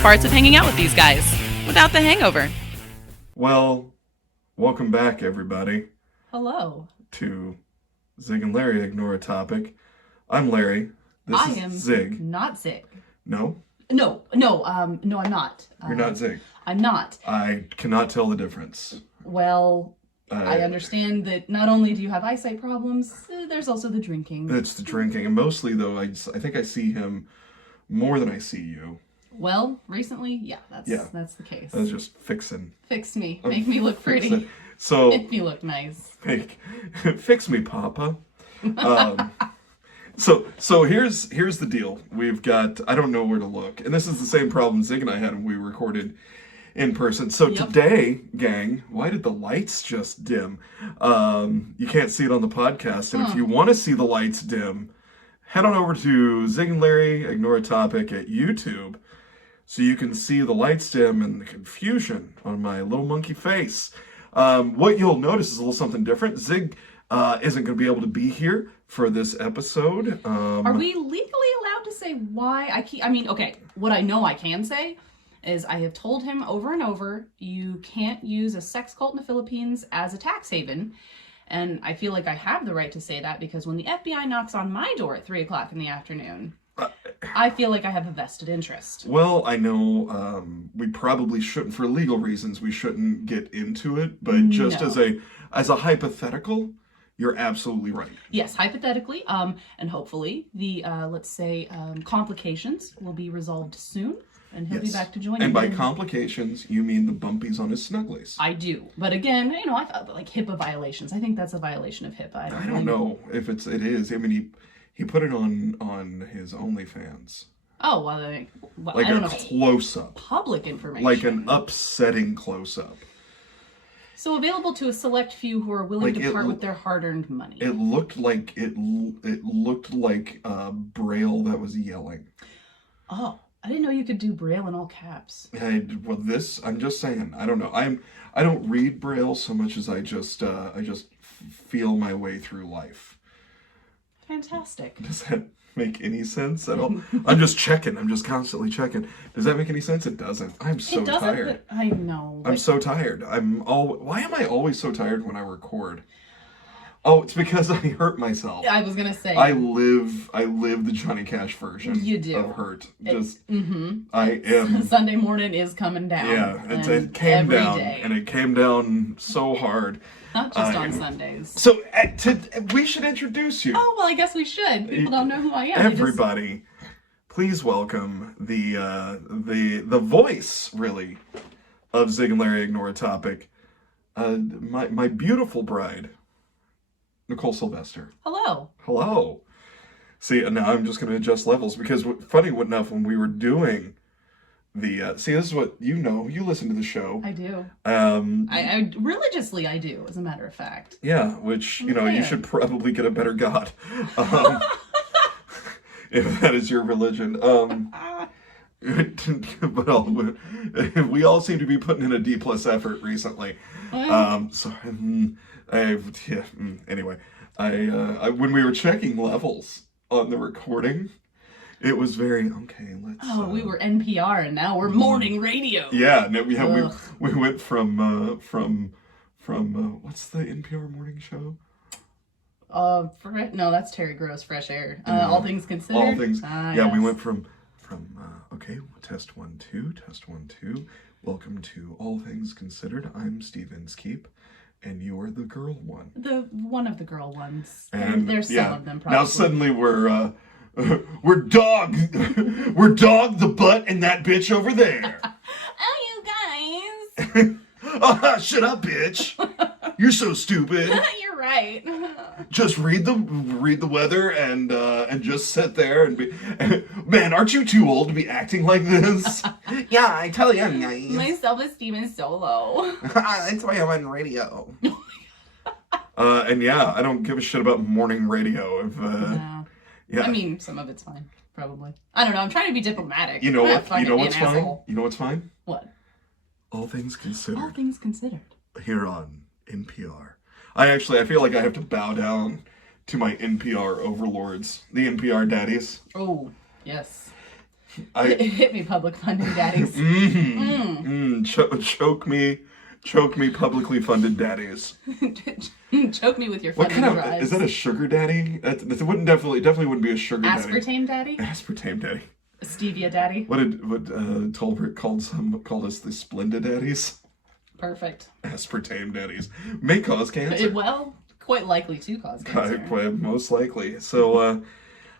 best parts of hanging out with these guys, without the hangover. Well, welcome back, everybody. Hello. To Zig and Larry Ignore a Topic. I'm Larry. This I is am Zig. Not Zig. No? No, I'm not. You're not Zig. I'm not. I cannot tell the difference. Well, I understand that not only do you have eyesight problems, there's also the drinking. It's the drinking. And mostly, though, I think I see him more than I see you. Well, recently, that's the case. I was just fixing. Fix me. Make me look pretty. So make me look nice. Fix me, Papa. So here's the deal. We've got, I don't know where to look. And this is the same problem Zig and I had when we recorded in person. So Today, gang, why did the lights just dim? You can't see it on the podcast. And if you want to see the lights dim, head on over to Zig and Larry Ignore a Topic at YouTube so you can see the lights dim and the confusion on my little monkey face. What you'll notice is a little something different. Zig isn't going to be able to be here for this episode. Are we legally allowed to say why? What I know I can say is I have told him over and over, you can't use a sex cult in the Philippines as a tax haven. And I feel like I have the right to say that because when the FBI knocks on my door at 3 o'clock in the afternoon, I feel like I have a vested interest. Well, I know we probably shouldn't, for legal reasons, we shouldn't get into it. But just as a hypothetical, you're absolutely right. Yes, hypothetically, and hopefully the, complications will be resolved soon. And he'll be back to join. And by complications, you mean the bumpies on his snugglies. I do. But again, I thought like HIPAA violations. I think that's a viation of HIPAA. I don't know if it is. I mean, he put it on his OnlyFans. Oh, well, like I don't a know close-up. Public information. Like an upsetting close-up. So available to a select few who are willing to part with their hard-earned money. It looked like Braille that was yelling. Oh. I didn't know you could do Braille in all caps. I'm just saying. I don't know. I don't read Braille so much as I just feel my way through life. Fantastic. Does that make any sense at all? I'm just checking. I'm just constantly checking. Does that make any sense? It doesn't. I'm so tired. I know. I'm so tired. Why am I always so tired when I record? Oh, it's because I hurt myself. I was gonna say. I live the Johnny Cash version. You do. Of hurt. I am. Sunday morning is coming down. Yeah, it came down, day. And it came down so hard. Not just on Sundays. So we should introduce you. Oh well, I guess we should. People don't know who I am. Everybody, please welcome the voice, really, of Zig and Larry Ignore a Topic. My beautiful bride. Nicole Sylvester. Hello. Hello. See, and now I'm just going to adjust levels because funny enough, when we were doing the, this is what you listen to the show. I do. I religiously, I do, as a matter of fact. Yeah, which, you should probably get a better God. If that is your religion. But we all seem to be putting in a D+ effort recently. Anyway, I when we were checking levels on the recording, it was very let's. Oh, we were NPR and now we're morning radio. Yeah, we went from what's the NPR morning show? No, that's Terry Gross, Fresh Air. All Things Considered. All things. Yes. We went from test 1 2, test 1 2. Welcome to All Things Considered. I'm Stevens Keep. And you are the girl one. One of the girl ones. And there's some of them probably. Now suddenly we're dog the butt and that bitch over there. Oh, you guys. Shut up, bitch. You're so stupid. You're right. Just read the weather and just sit there and be. Man, aren't you too old to be acting like this? Yeah, I tell you, guys. My self-esteem is so low. That's why I'm on radio. And I don't give a shit about morning radio. No. Yeah. I mean, some of it's fine, probably. I don't know. I'm trying to be diplomatic. You know what's fine? You know what's fine? What? All Things Considered. All Things Considered. Here on NPR. I feel like I have to bow down to my NPR overlords, the NPR daddies. Oh, yes. Hit me, public funding daddies. Choke me, publicly funded daddies. Choke me with your What funding kind of drives. is that? A sugar daddy? That wouldn't definitely wouldn't be a sugar daddy. Aspartame daddy? Aspartame daddy. A stevia daddy? What Tolbert called us the Splenda daddies? Perfect. Aspartame daddies may cause cancer. Well, quite likely to cause cancer. Most likely. So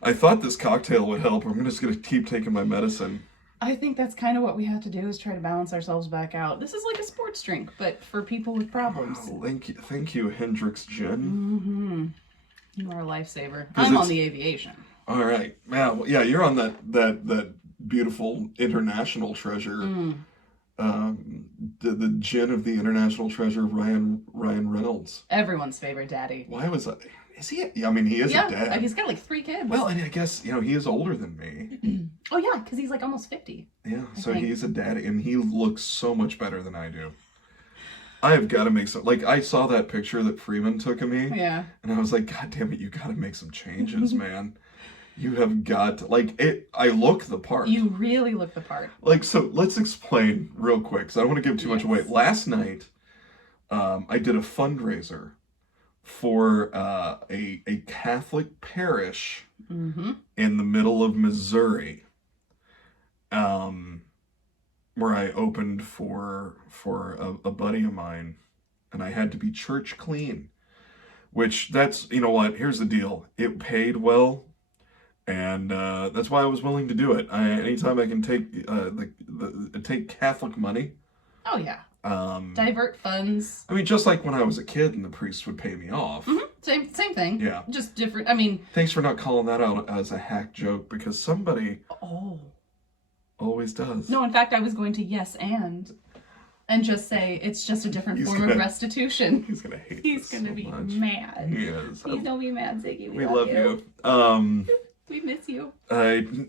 I thought this cocktail would help. I'm just gonna keep taking my medicine. I think that's kind of what we have to do, is try to balance ourselves back out. This is like a sports drink, but for people with problems. Oh, thank you, Hendrix Gin. You are a lifesaver. I'm on the aviation. All right, yeah, you're on that beautiful international treasure. The gin of the international treasure, Ryan Reynolds. Everyone's favorite daddy. Why was that? Is he? I mean, he is a dad. He's got like 3 kids. Well, and I guess he is older than me. Oh yeah, because he's like almost 50. Yeah, so he's a daddy, and he looks so much better than I do. I have got to make some. Like, I saw that picture that Freeman took of me. Yeah. And I was like, God damn it, you got to make some changes, man. You have got to, like, it. I look the part. You really look the part. Like, so let's explain real quick, because I don't want to give too much away. Last night, I did a fundraiser for a Catholic parish in the middle of Missouri, where I opened for a buddy of mine, and I had to be church clean, which that's, you know what, here's the deal. It paid well, and that's why I was willing to do it. Anytime I can take take Catholic money. Oh yeah. Divert funds. I mean, just like when I was a kid and the priest would pay me off. Same thing. Yeah. Just different. I mean. Thanks for not calling that out as a hack joke, because somebody always does. No, in fact, I was going to yes and just say it's just a different form of restitution. He's gonna hate. He's gonna be mad. He is. Please don't be mad, Ziggy. We love you. We miss you. It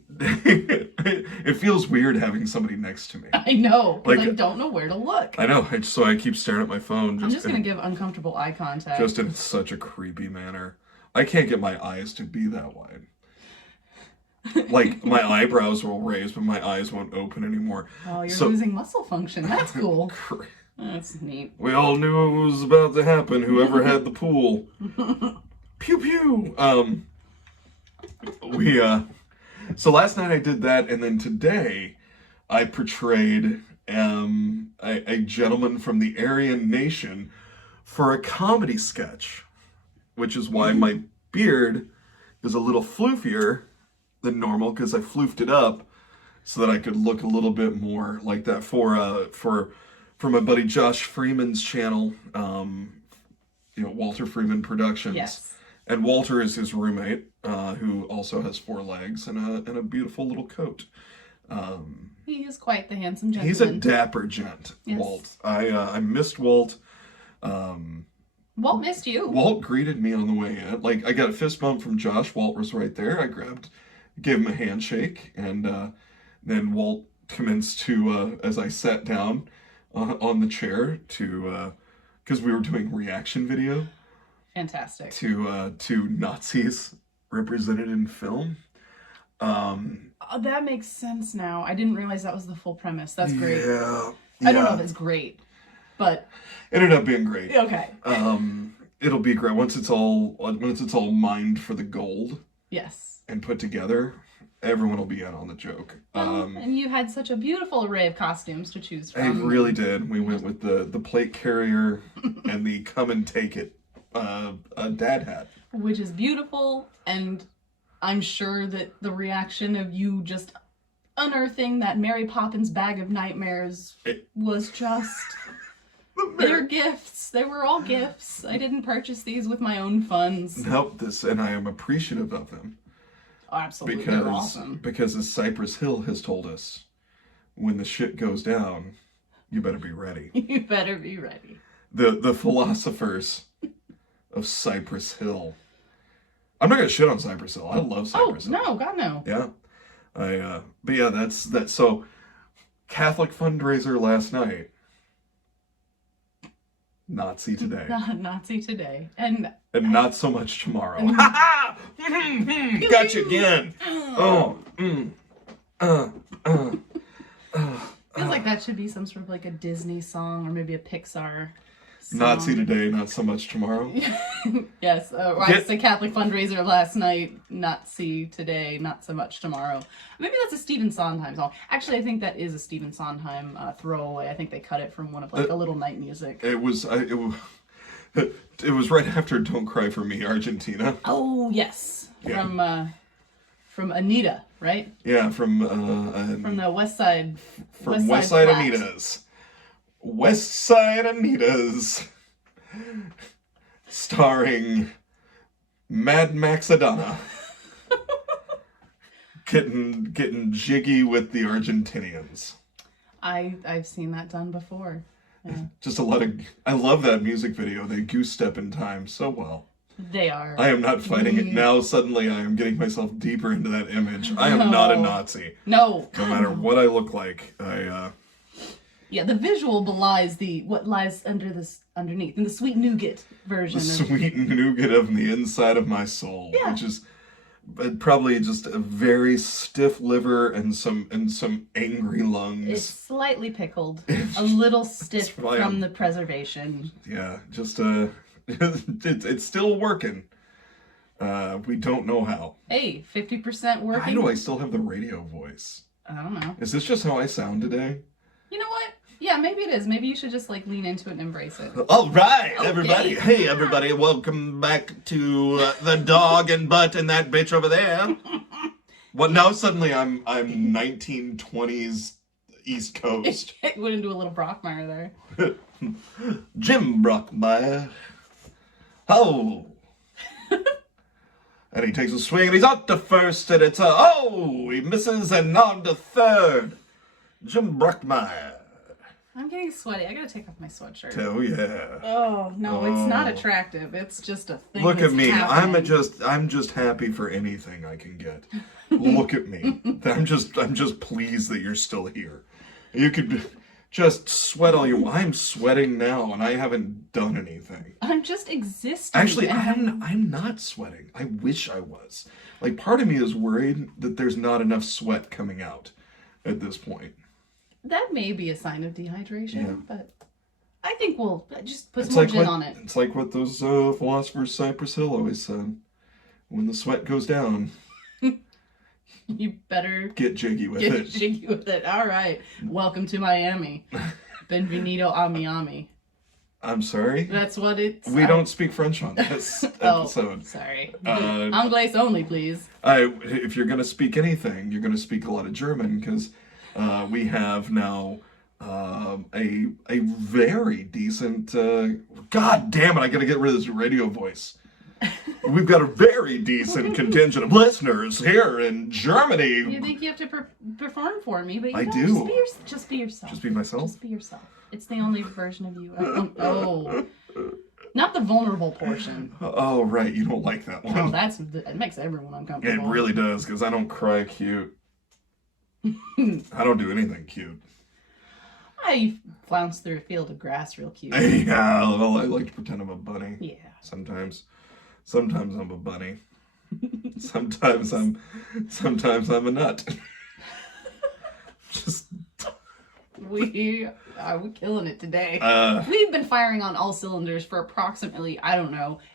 feels weird having somebody next to me. I know, because I don't know where to look. I know, so I keep staring at my phone. I'm just going to give uncomfortable eye contact. Just in such a creepy manner. I can't get my eyes to be that wide. Like, my eyebrows will raise, but my eyes won't open anymore. Oh, you're losing muscle function. That's cool. That's neat. We all knew it was about to happen, whoever had the pool. Pew pew! So last night I did that, and then today I portrayed a gentleman from the Aryan Nation for a comedy sketch, which is why my beard is a little floofier than normal, because I floofed it up so that I could look a little bit more like that for my buddy Josh Freeman's channel, Walter Freeman Productions. Yes. And Walter is his roommate, who also has 4 legs and a beautiful little coat. He is quite the handsome gentleman. He's a dapper gent, yes. Walt. I missed Walt. Walt missed you. Walt greeted me on the way in. Like, I got a fist bump from Josh. Walt was right there. I gave him a handshake, and then Walt commenced to, as I sat down on the chair because we were doing reaction video. Fantastic. To Nazis represented in film. That makes sense now. I didn't realize that was the full premise. That's great. Yeah. I don't know if it's great, but it ended up being great. Okay. It'll be great once it's all mined for the gold. Yes. And put together. Everyone will be in on the joke. And you had such a beautiful array of costumes to choose from. I really did. We went with the plate carrier and the come and take it a dad hat. Which is beautiful, and I'm sure that the reaction of you just unearthing that Mary Poppins bag of nightmares was just... They're gifts. They were all gifts. I didn't purchase these with my own funds. Nope, and I am appreciative of them. Oh, absolutely, they're awesome. Because as Cypress Hill has told us, when the shit goes down, you better be ready. You better be ready. The philosophers of Cypress Hill. I'm not gonna shit on Cypress Hill. I love Cypress Hill. No, God no. Yeah, but yeah, that's so. Catholic fundraiser last night. Nazi today. Nazi today, and not so much tomorrow. Got you again. Oh. Feels like that should be some sort of like a Disney song or maybe a Pixar song. Nazi today, not so much tomorrow. Yes, I was a Catholic fundraiser last night. Nazi today, not so much tomorrow. Maybe that's a Stephen Sondheim song. Actually, I think that is a Stephen Sondheim throwaway. I think they cut it from one of like A Little Night Music. It was right after "Don't Cry for Me," Argentina. Oh yes, Yeah. from Anita, right? Yeah, from the West Side. From West Side Anita's. West Side Anita's. Starring Mad Maxadonna. getting jiggy with the Argentinians. I've seen that done before. Yeah. Just a lot of... I love that music video. They goose step in time so well. They are. I am not fighting it. Now suddenly I am getting myself deeper into that image. I am not a Nazi. No. No matter what I look like. Yeah, the visual belies what lies underneath in the sweet nougat version. The sweet nougat of the inside of my soul. Yeah. Which is probably just a very stiff liver and some angry lungs. It's slightly pickled. A little stiff why from the preservation. Yeah, just it's still working. We don't know how. Hey, 50% working. Why do I still have the radio voice? I don't know. Is this just how I sound today? You know what? Yeah, maybe it is. Maybe you should just like lean into it and embrace it. All right, Okay. everybody. Hey, everybody. Welcome back to the dog and butt and that bitch over there. Well, now suddenly I'm 1920s East Coast. It went into a little Brockmire there. Jim Brockmeyer. Oh. And he takes a swing and he's out to first and it's he misses and on to third. Jim Brockmeyer. I'm getting sweaty. I gotta take off my sweatshirt. Oh yeah. Oh no, it's not attractive. It's just a thing. Look at me. Happening. I'm just happy for anything I can get. Look at me. I'm just pleased that you're still here. You could just sweat all you. I'm sweating now, and I haven't done anything. I'm just existing. Actually, I'm not sweating. I wish I was. Like, part of me is worried that there's not enough sweat coming out at this point. That may be a sign of dehydration, Yeah. but I think we'll just put It's some like gin on it. It's like what those philosophers, Cypress Hill, always said. When the sweat goes down, You better get jiggy with get it. jiggy with it. All right. Welcome to Miami. Benvenido a Miami. I'm sorry? That's what it's. We don't speak French on this episode. Sorry. Uh, Anglais only, please. If you're going to speak anything, you're going to speak a lot of German, because we have now a very decent... God damn it, I got to get rid of this radio voice. We've got a very decent contingent of listeners here in Germany. You think you have to perform for me, but you I don't. do. Just be yourself. Just be myself? Just be yourself. It's the only version of you. Not the vulnerable portion. Oh, right, you don't like that one. Oh, it makes everyone uncomfortable. It really does, because I don't cry cute. I don't do anything cute. I flounce through a field of grass real cute. Yeah, well, I like to pretend I'm a bunny. Yeah. Sometimes I'm a bunny. Sometimes I'm a nut. Just We're killing it today. We've been firing on all cylinders for approximately,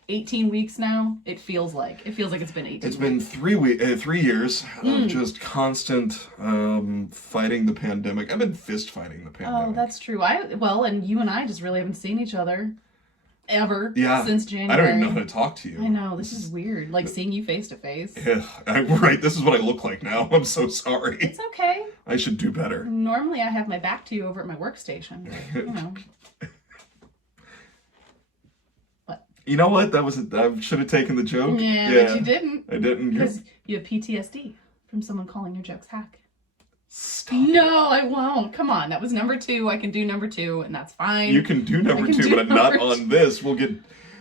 18 weeks now. It feels like it's been 18. It's been 3 years of just constant fighting the pandemic. I've been fist fighting the pandemic. Oh, that's true. And you and I just really haven't seen each other ever since January. I don't even know how to talk to you. I know, this is weird. Like seeing you face to face. Yeah, right. This is what I look like now. I'm so sorry. It's okay. I should do better. Normally I have my back to you over at my workstation. What? You know what? I should have taken the joke. Yeah, but you didn't. I didn't. Because you have PTSD from someone calling your jokes hack. Stop. No, I won't. Come on. That was number 2. I can do number 2, and that's fine. You can do number 2, but not on this. We'll get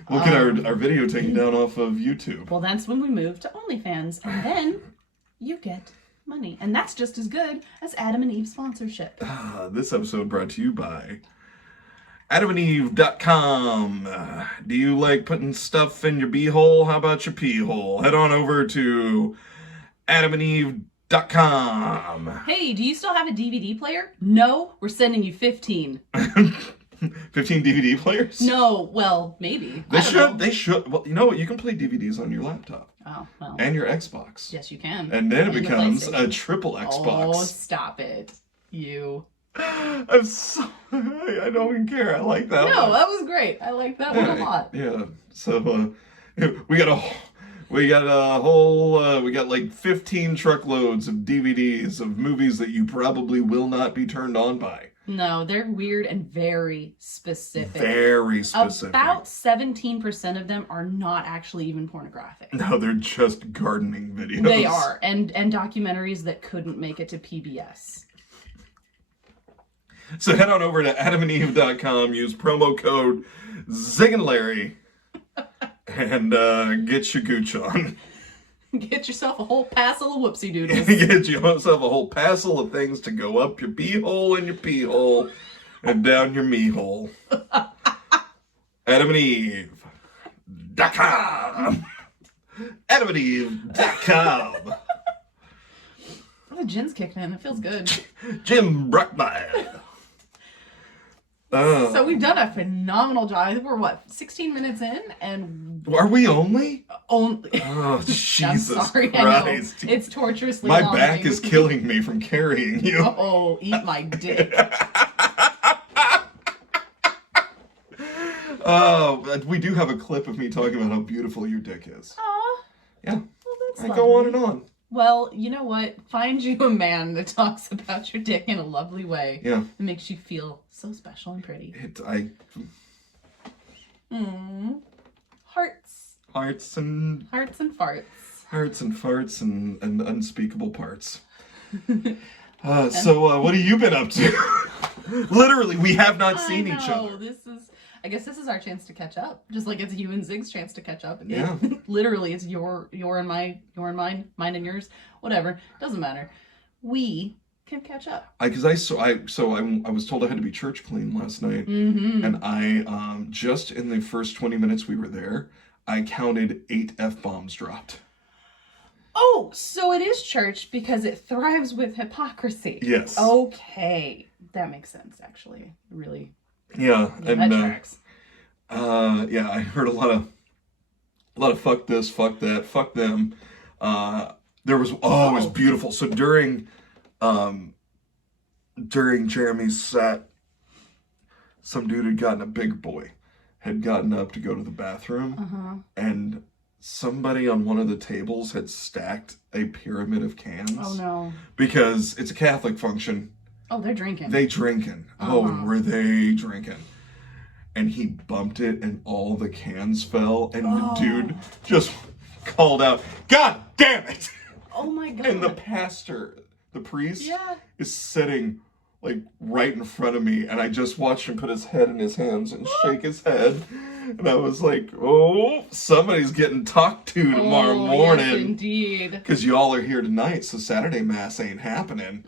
our video taken down off of YouTube. Well, that's when we move to OnlyFans, and then you get money. And that's just as good as Adam and Eve sponsorship. This episode brought to you by AdamandEve.com. Do you like putting stuff in your beehole? How about your pee hole? Head on over to AdamandEve.com AdamandEve.com. Hey, do you still have a DVD player? No, we're sending you 15. 15 DVD players? No, well, maybe. They should. Well, you know what? You can play DVDs on your laptop. Oh, well. And your Xbox. Yes, you can. And then it the becomes a PlayStation. triple Xbox. Oh, stop it. You. I'm sorry. I don't even care. I like that No, one. that was great. I like that one a lot. Yeah. So, we got like 15 truckloads of DVDs of movies that you probably will not be turned on by. No, they're weird and very specific. Very specific. About 17% of them are not actually even pornographic. No, they're just gardening videos. They are. And documentaries that couldn't make it to PBS. So head on over to AdamandEve.com, use promo code ZigandLarry, and get your gooch on. Get yourself a whole passel of whoopsie doodles. Get yourself a whole passel of things to go up your pee-hole and your pee-hole and down your me-hole. AdamandEve.com. AdamandEve.com. Oh, the gin's kicking in. It feels good. Jim Bruckmeyer. So we've done a phenomenal job. I think we're, 16 minutes in? And Are we only? only... Oh, Jesus I'm sorry, Christ. I know. It's torturously My long, back baby. is killing me from carrying you. Oh, eat my dick. Oh, we do have a clip of me talking about how beautiful your dick is. Aw. Yeah. Well, that's I lovely. go on and on. Well, you know what? Find you a man that talks about your dick in a lovely way. Yeah. That makes you feel so special and pretty. Hearts. Hearts and Hearts and farts. hearts and farts and unspeakable parts. So what have you been up to? Literally, we have not seen each other. I guess this is our chance to catch up. Just like it's you and Zig's chance to catch up. Yeah. Literally, it's your and mine, mine and yours. Whatever. Doesn't matter. We can catch up. I was told I had to be church clean last night, and I just in the first 20 minutes we were there, I counted 8 F-bombs dropped. Oh, so it is church because it thrives with hypocrisy. Yes. Okay. That makes sense, actually. Really. Yeah, That and tracks. yeah, I heard a lot of fuck this, fuck that, fuck them. There was it was beautiful. So during Jeremy's set, some dude had gotten up to go to the bathroom, and somebody on one of the tables had stacked a pyramid of cans. Oh no. Because it's a Catholic function. Oh, they're drinking. They drinking. Oh, and were they drinking? And he bumped it, and all the cans fell, and the dude just called out, "God damn it!" Oh my god. And the pastor, the priest, Yeah. is sitting like right in front of me, and I just watched him put his head in his hands and shake his head, and I was like, "Oh, somebody's getting talked to tomorrow morning." Yes, indeed. Because y'all are here tonight, so Saturday Mass ain't happening.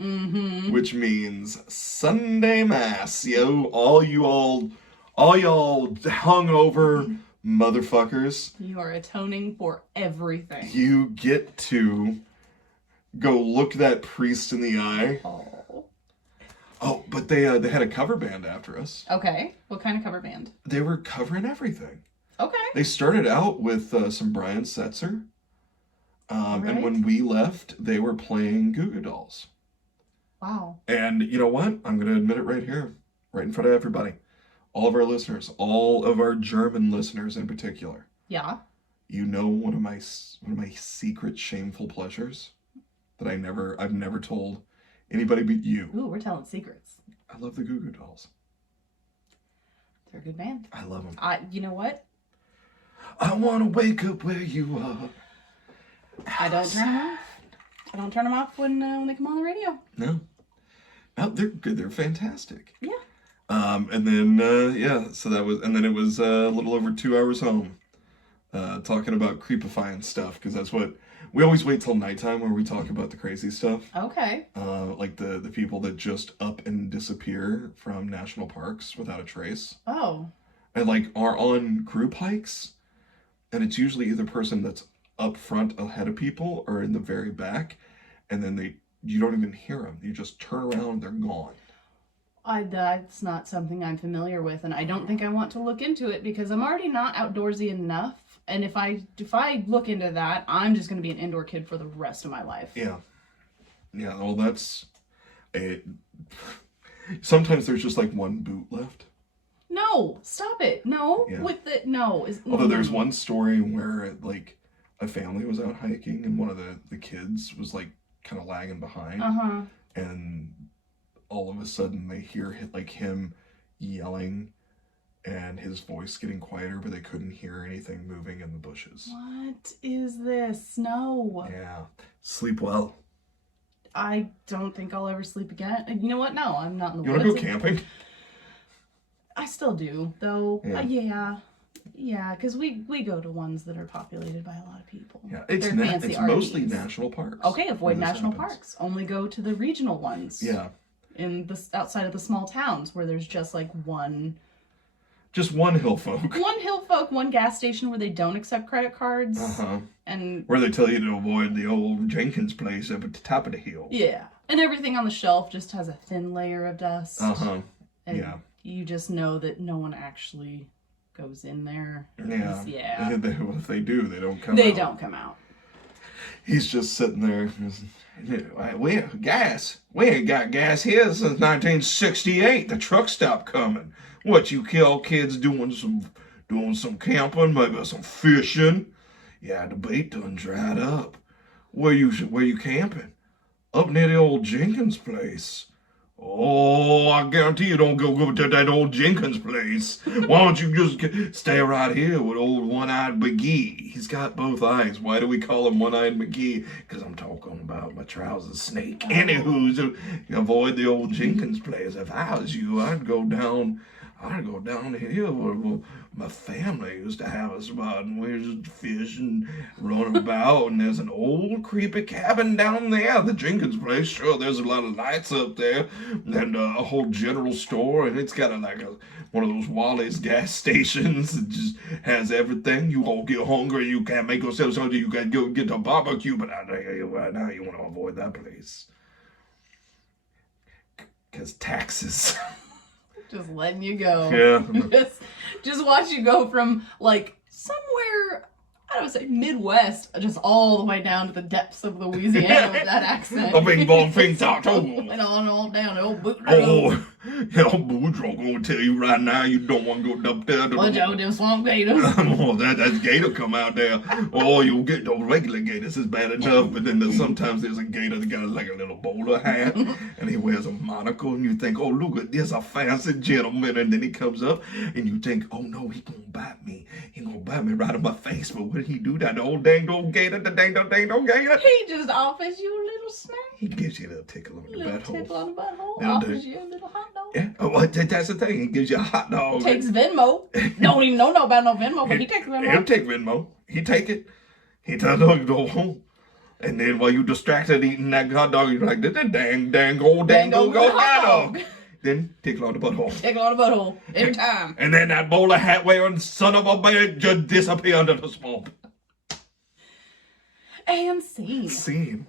Which means Sunday Mass, all y'all hungover motherfuckers. You are atoning for everything. You get to go look that priest in the eye. Oh, but they had a cover band after us. Okay. What kind of cover band? They were covering everything. Okay. They started out with some Brian Setzer. And when we left, they were playing Goo Goo Dolls. Wow. And you know what? I'm going to admit it right here, right in front of everybody. All of our listeners, all of our German listeners in particular. Yeah. You know one of my secret shameful pleasures that I've never told anybody but you. Ooh, we're telling secrets. I love the Goo Goo Dolls. They're a good band. I love them. You know what? I want to wake up where you are. I don't turn them off. I don't turn them off when they come on the radio. No, they're good. They're fantastic. Yeah. And then so that was, and then it was a little over 2 hours home, talking about creepifying stuff, because that's what we always wait till nighttime where we talk about the crazy stuff. Okay. Like the people that just up and disappear from national parks without a trace. Oh. And like are on group hikes, and it's usually either person that's up front ahead of people or in the very back, and then you don't even hear them. You just turn around and they're gone. That's not something I'm familiar with, and I don't think I want to look into it because I'm already not outdoorsy enough. And if I look into that, I'm just going to be an indoor kid for the rest of my life. Yeah. Yeah, well, that's it. Sometimes there's just like one boot left. No, stop it. No, Yeah. Although there's one story where like a family was out hiking and one of the kids was like kind of lagging behind. And all of a sudden they hear like him yelling and his voice getting quieter, but they couldn't hear anything moving in the bushes. What is this? No. Yeah. Sleep well. I don't think I'll ever sleep again. You know what? No, I'm not in the You woods. want to go camping? I still do, though. Yeah, because we go to ones that are populated by a lot of people. Yeah, it's mostly national parks. Okay, avoid national parks. Only go to the regional ones. Yeah. Outside of the small towns where there's just like one. Just one hill folk. One hill folk, one gas station where they don't accept credit cards. And where they tell you to avoid the old Jenkins place up at the top of the hill. Yeah. And everything on the shelf just has a thin layer of dust. And yeah. You just know that no one actually goes in there. Yeah. If they do, they don't come out. They don't come out. He's just sitting there. We ain't got gas here since 1968. The truck stopped coming. What, you kill kids doing some camping, maybe some fishing? Yeah, the bait done dried up. Where you camping? Up near the old Jenkins place. Oh, I guarantee you don't go to that old Jenkins place. Why don't you just stay right here with old One-Eyed McGee? He's got both eyes. Why do we call him One-Eyed McGee? Because I'm talking about my trousers snake. Anywho, avoid the old Jenkins place. If I was you, I'd go down here where my family used to have a spot, and we just fish and run about, and there's an old creepy cabin down there, the Jenkins place. Sure, there's a lot of lights up there, and a whole general store, and it's got one of those Wally's gas stations. It just has everything. You all get hungry, you can't make yourself something, you gotta go get a barbecue, but I tell you right now, you want to avoid that place. Because taxes. Just letting you go. Yeah. just watch you go from like somewhere, I don't say Midwest, just all the way down to the depths of Louisiana with that accent. A big ball thing talk to and all down the old boot. Old Boudreaux gonna tell you right now you don't want to go up there. Watch out, them swamp gators. Oh, that gator come out there. Oh, you'll get those regular gators is bad enough, but then sometimes there's a gator that got like a little bowler hat, and he wears a monocle, and you think, oh, look at this, a fancy gentleman, and then he comes up, and you think, oh no, he gonna bite me. He gonna bite me right in my face, but what did he do? That old dang old gator, the dang old gator? He just offers you a little snack. He gives you a little tickle on the butthole. Tickle on the butthole. Offers you a little hot dog. Yeah, oh, that's the thing. He gives you a hot dog. Takes Venmo. Don't even know about no Venmo, but he takes Venmo. He'll take Venmo. He take it. He tells you to go home. And then while you distracted eating that hot dog, you're like, dang old hot dog. Then tickle on the butthole. Tickle on the butthole. Every time. And then that bowler hat wearing son of a bitch just disappear under the swamp. And scene.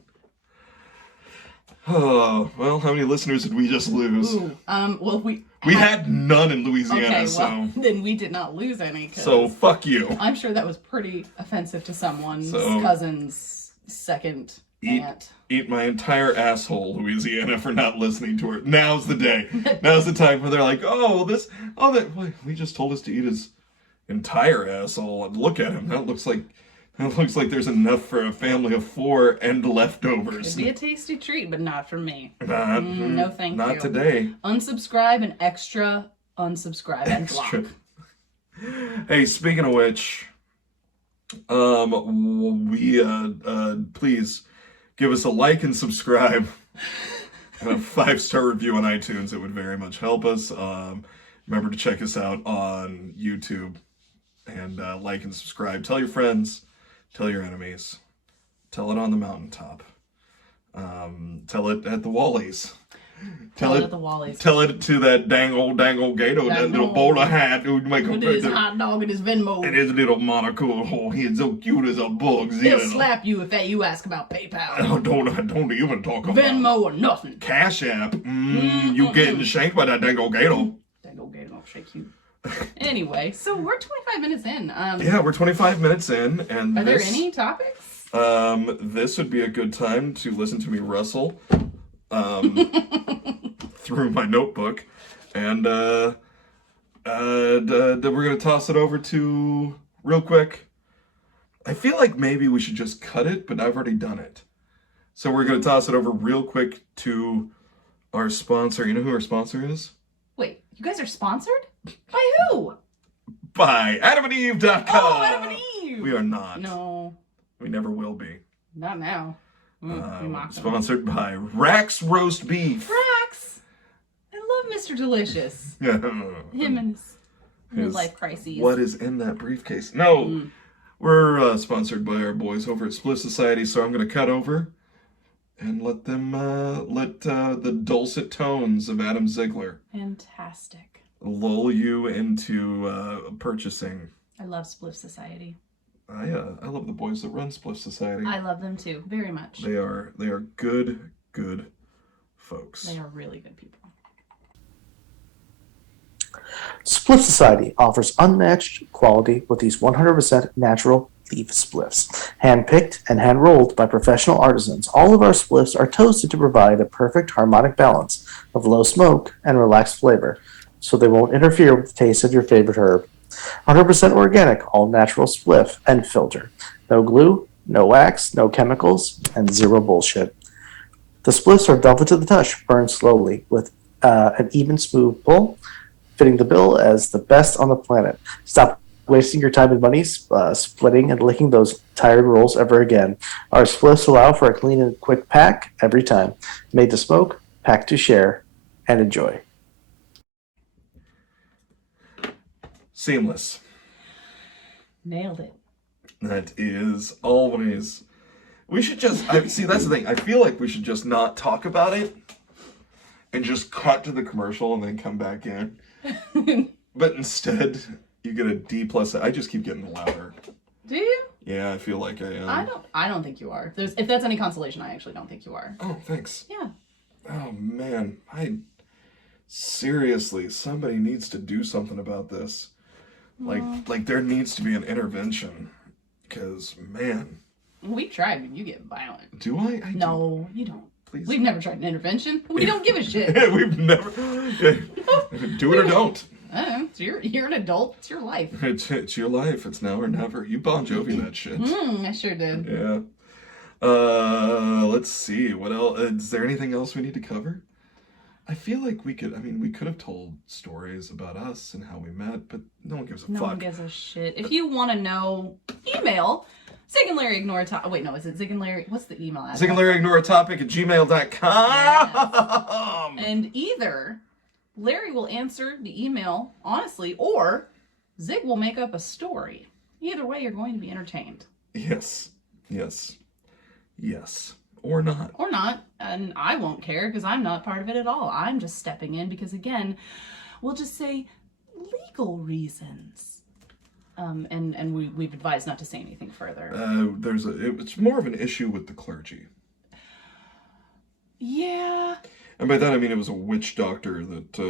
Oh, well, how many listeners did we just lose? Well, we had none in Louisiana, okay, so... well, then we did not lose any. So, fuck you. I'm sure that was pretty offensive to someone's cousin's second aunt. Eat my entire asshole, Louisiana, for not listening to her. Now's the day. Now's the time where they're like, we just told us to eat his entire asshole, and look at him. That looks like there's enough for a family of 4 and leftovers. It'd be a tasty treat, but not for me. No, thank you. Not today. Unsubscribe and extra unsubscribe and block. Hey, speaking of which, please give us a like and subscribe and a 5-star review on iTunes. It would very much help us. Remember to check us out on YouTube and like and subscribe. Tell your friends. Tell your enemies. Tell it on the mountaintop. Tell it at the Wallies. Tell it at the Wally's. Tell it to that dangle gato, that little bowler hat who'd make with his hot dog and his Venmo. And his little monocle. Oh, he's so cute as a bug. He'll slap you if you ask about PayPal. Oh, don't even talk about Venmo or nothing. Cash App. You getting shanked by that dangle gato. Dangle gato don't shake you. Anyway, so we're 25 minutes in. Yeah, we're 25 minutes in, and are there any topics? This would be a good time to listen to me wrestle through my notebook, and we're gonna toss it over to real quick. I feel like maybe we should just cut it, but I've already done it, so we're gonna toss it over real quick to our sponsor. You know who our sponsor is? Wait, you guys are sponsored? By who? By AdamandEve.com. Oh, Adam and Eve. We are not. No. We never will be. Not now. Sponsored by Rax Roast Beef. Rax! I love Mr. Delicious. Him and his midlife crises. What is in that briefcase? No, we're sponsored by our boys over at Split Society, so I'm going to cut over and let them, the dulcet tones of Adam Ziegler fantastic lull you into purchasing. I love Split Society. I love the boys that run Split Society. I love them too, very much. They are good folks. They are really good people. Split Society offers unmatched quality with these 100% natural leaf spliffs. Hand-picked and hand-rolled by professional artisans, all of our spliffs are toasted to provide a perfect harmonic balance of low smoke and relaxed flavor, so they won't interfere with the taste of your favorite herb. 100% organic, all-natural spliff and filter. No glue, no wax, no chemicals, and zero bullshit. The spliffs are velvet to the touch, burned slowly, with an even smooth pull, fitting the bill as the best on the planet. Stop wasting your time and money splitting and licking those tired rolls ever again. Our spliffs allow for a clean and quick pack every time. Made to smoke, packed to share, and enjoy. Seamless. Nailed it. That is always. We should just. See, that's the thing. I feel like we should just not talk about it and just cut to the commercial and then come back in. But instead, you get a D+. I just keep getting louder. Do you? Yeah, I feel like I am. I don't think you are. If that's any consolation, I actually don't think you are. Oh, thanks. Yeah. Oh man, seriously, somebody needs to do something about this. Like there needs to be an intervention, because man. We've tried, but you get violent. Do I? No, you don't. Please. We've never tried an intervention. We don't give a shit. We've never. Do it or don't. You're an adult. It's your life. It's your life. It's now or never. You Bon Jovi that shit. I sure did. Yeah. Let's see. What else? Is there anything else we need to cover? I feel like we could have told stories about us and how we met, but no one gives a fuck. No one gives a shit. If you want to know, email Zig and Larry ignore a topic. Wait, no, is it Zig and Larry? What's the email address? Zig and Larry ignore a topic at gmail.com. Yes. And either Larry will answer the email honestly, or Zig will make up a story. Either way, you're going to be entertained. Yes. Or not. Or not. And I won't care because I'm not part of it at all. I'm just stepping in because, again, we'll just say legal reasons. And we've advised not to say anything further. It's more of an issue with the clergy. Yeah. And by that I mean it was a witch doctor that,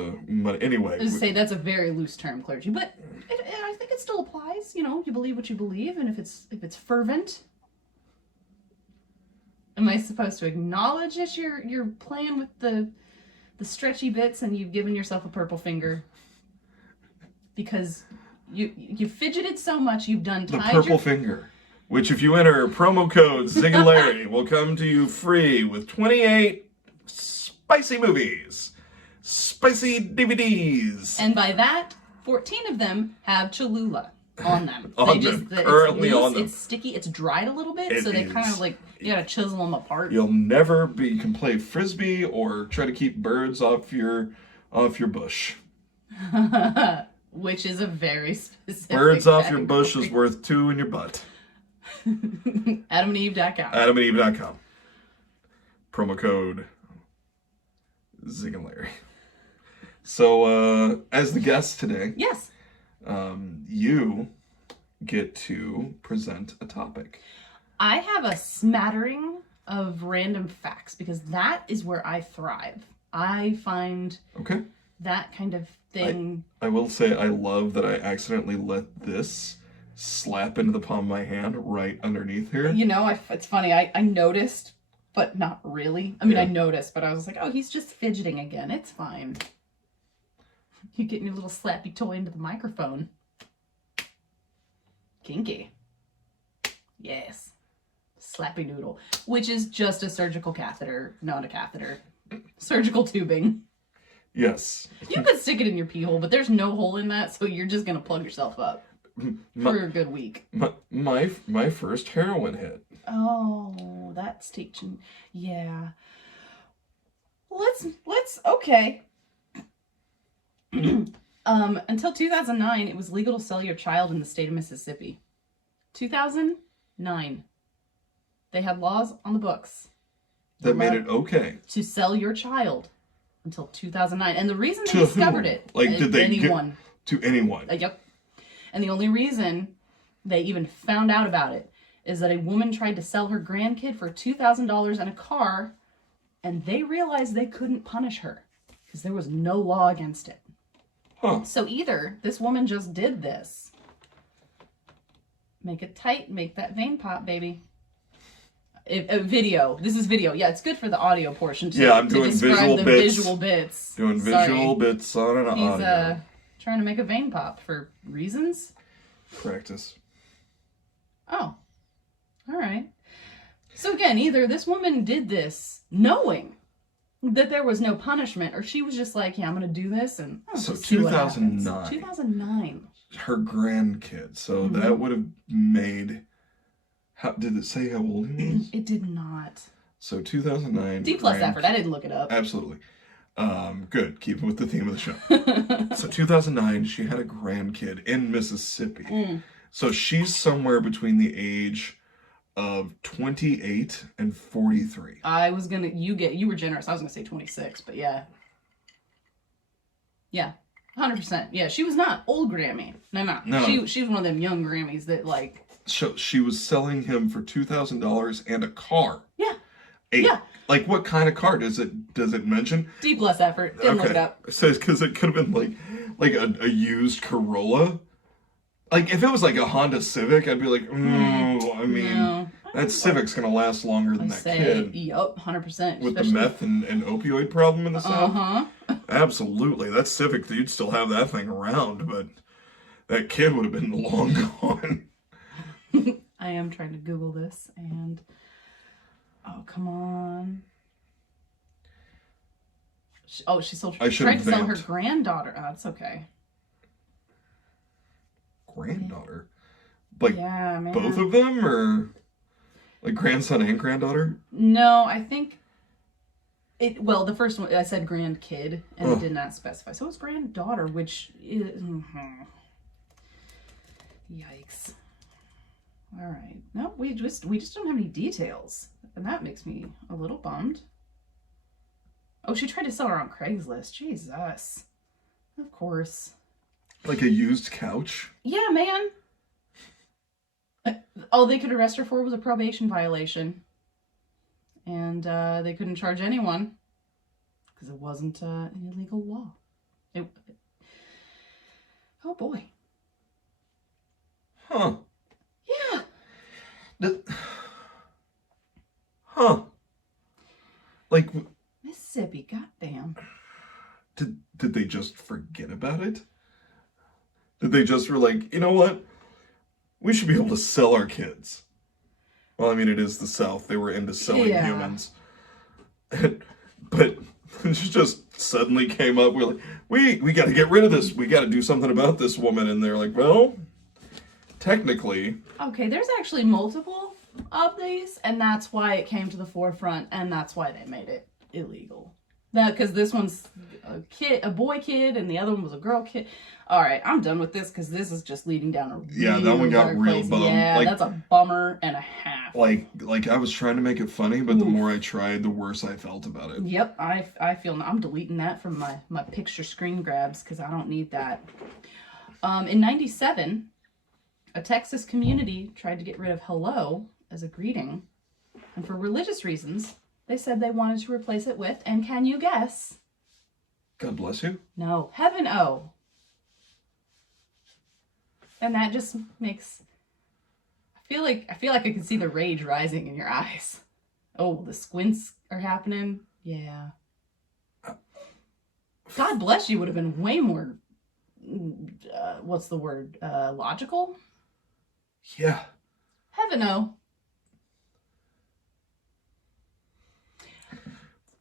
anyway. I was say that's a very loose term, clergy, but I think it still applies. You know, you believe what you believe, and if it's fervent. Am I supposed to acknowledge that you're playing with the stretchy bits and you've given yourself a purple finger because you fidgeted so much you've done the purple finger, which if you enter promo code Zig and Larry will come to you free with 28 spicy movies, spicy DVDs, and by that 14 of them have Cholula on them. Currently on them. It's sticky. It's dried a little bit, so they kind of like you gotta chisel them apart. You can play frisbee or try to keep birds off your bush. Which is a very specific birds off your bush is worth 2 in your butt. AdamandEve.com. AdamandEve.com. Promo code Zig and Larry. So, as the guest today, Yes. you get to present a topic. I have a smattering of random facts because that is where I thrive. I find Okay. that kind of thing. I will say I love that I accidentally let this slap into the palm of my hand right underneath here. You know, it's funny. I noticed, but not really. I mean, Yeah. I noticed, but I was like, oh, he's just fidgeting again. It's fine. You getting your little slappy toy into the microphone. Kinky. Yes. Slappy noodle. Which is just a surgical catheter, not a catheter. Surgical tubing. Yes. You could stick it in your pee hole, but there's no hole in that, so you're just gonna plug yourself up for a good week. My first heroin hit. Oh, that's teaching. Yeah. Let's okay. Until 2009, it was legal to sell your child in the state of Mississippi. 2009. They had laws on the books That made it okay. to sell your child until 2009. And the reason they To discovered who? it, Like, did they anyone. To anyone? Yep. And the only reason they even found out about it is that a woman tried to sell her grandkid for $2,000 and a car, and they realized they couldn't punish her because there was no law against it. Huh. So either this woman just did this. Make it tight, make that vein pop, baby. Video. This is video. Yeah, it's good for the audio portion too. Yeah, I'm doing visual the bits. visual bits. Doing visual bits on an He's audio. trying to make a vein pop for reasons. Practice. Oh. All right. So again, either this woman did this knowing that there was no punishment, or she was just like, yeah, I'm going to do this. And So just see what happens. 2009. 2009. Her grandkid. So that would have made... How, did it say how old he was? It did not. So 2009. D plus effort. I didn't look it up. Absolutely. Good. Keeping with the theme of the show. So 2009, she had a grandkid in Mississippi. So she's somewhere between the age of 28 and 43. I was gonna. You were generous. I was gonna say 26, but yeah. Yeah. 100%. Yeah, she was not old Grammy. No. She was one of them young Grammys that like. So she was selling him for $2,000 and a car. Yeah. Yeah. Like what kind of car does it mention? D plus effort. Didn't look it up. It says because it could have been like a used Corolla. Like if it was like a Honda Civic, I'd be like, I mean, No. that Civic's gonna last longer than that kid. Yup, 100%. With the meth and opioid problem in the South. Uh-huh. Absolutely. That Civic, you'd still have that thing around, but that kid would have been long gone. I am trying to Google this and oh come on. She sold. I should tried have to sell her vamped. granddaughter. Oh, that's okay. Granddaughter? Like Yeah, man. both of them, or like grandson and granddaughter? No, I think it. Well, the first one I said grandkid, and it did not specify. So it's granddaughter, which is. Yikes. All right. No, we just don't have any details, and that makes me a little bummed. Oh, she tried to sell her on Craigslist. Jesus. Of course. Like a used couch? Yeah, man. All they could arrest her for was a probation violation. And they couldn't charge anyone because it wasn't an illegal law. Oh, boy. Huh. Yeah. Huh. Like, Mississippi, goddamn. did they just forget about it? Did they just were like, you know what? We should be able to sell our kids. Well, I mean, it is the South. They were into selling humans. But it just suddenly came up. We're like, we got to get rid of this. We got to do something about this woman. And they're like, well, technically. Okay, there's actually multiple of these, and that's why it came to the forefront, and that's why they made it illegal. Because this one's a boy kid, and the other one was a girl kid. All right, I'm done with this because this is just leading down a Yeah, that one got real place. bum. Yeah, like, that's a bummer and a half. Like I was trying to make it funny, but the more I tried, the worse I felt about it. Yep, I feel I'm deleting that from my picture screen grabs because I don't need that. In 97, a Texas community tried to get rid of hello as a greeting, and for religious reasons, they said they wanted to replace it with, and can you guess? God bless you. No, heaven O. And that just makes I feel like I can see the rage rising in your eyes. Oh, the squints are happening. Yeah. God bless you would have been way more what's the word? Logical? Yeah. Heaven O.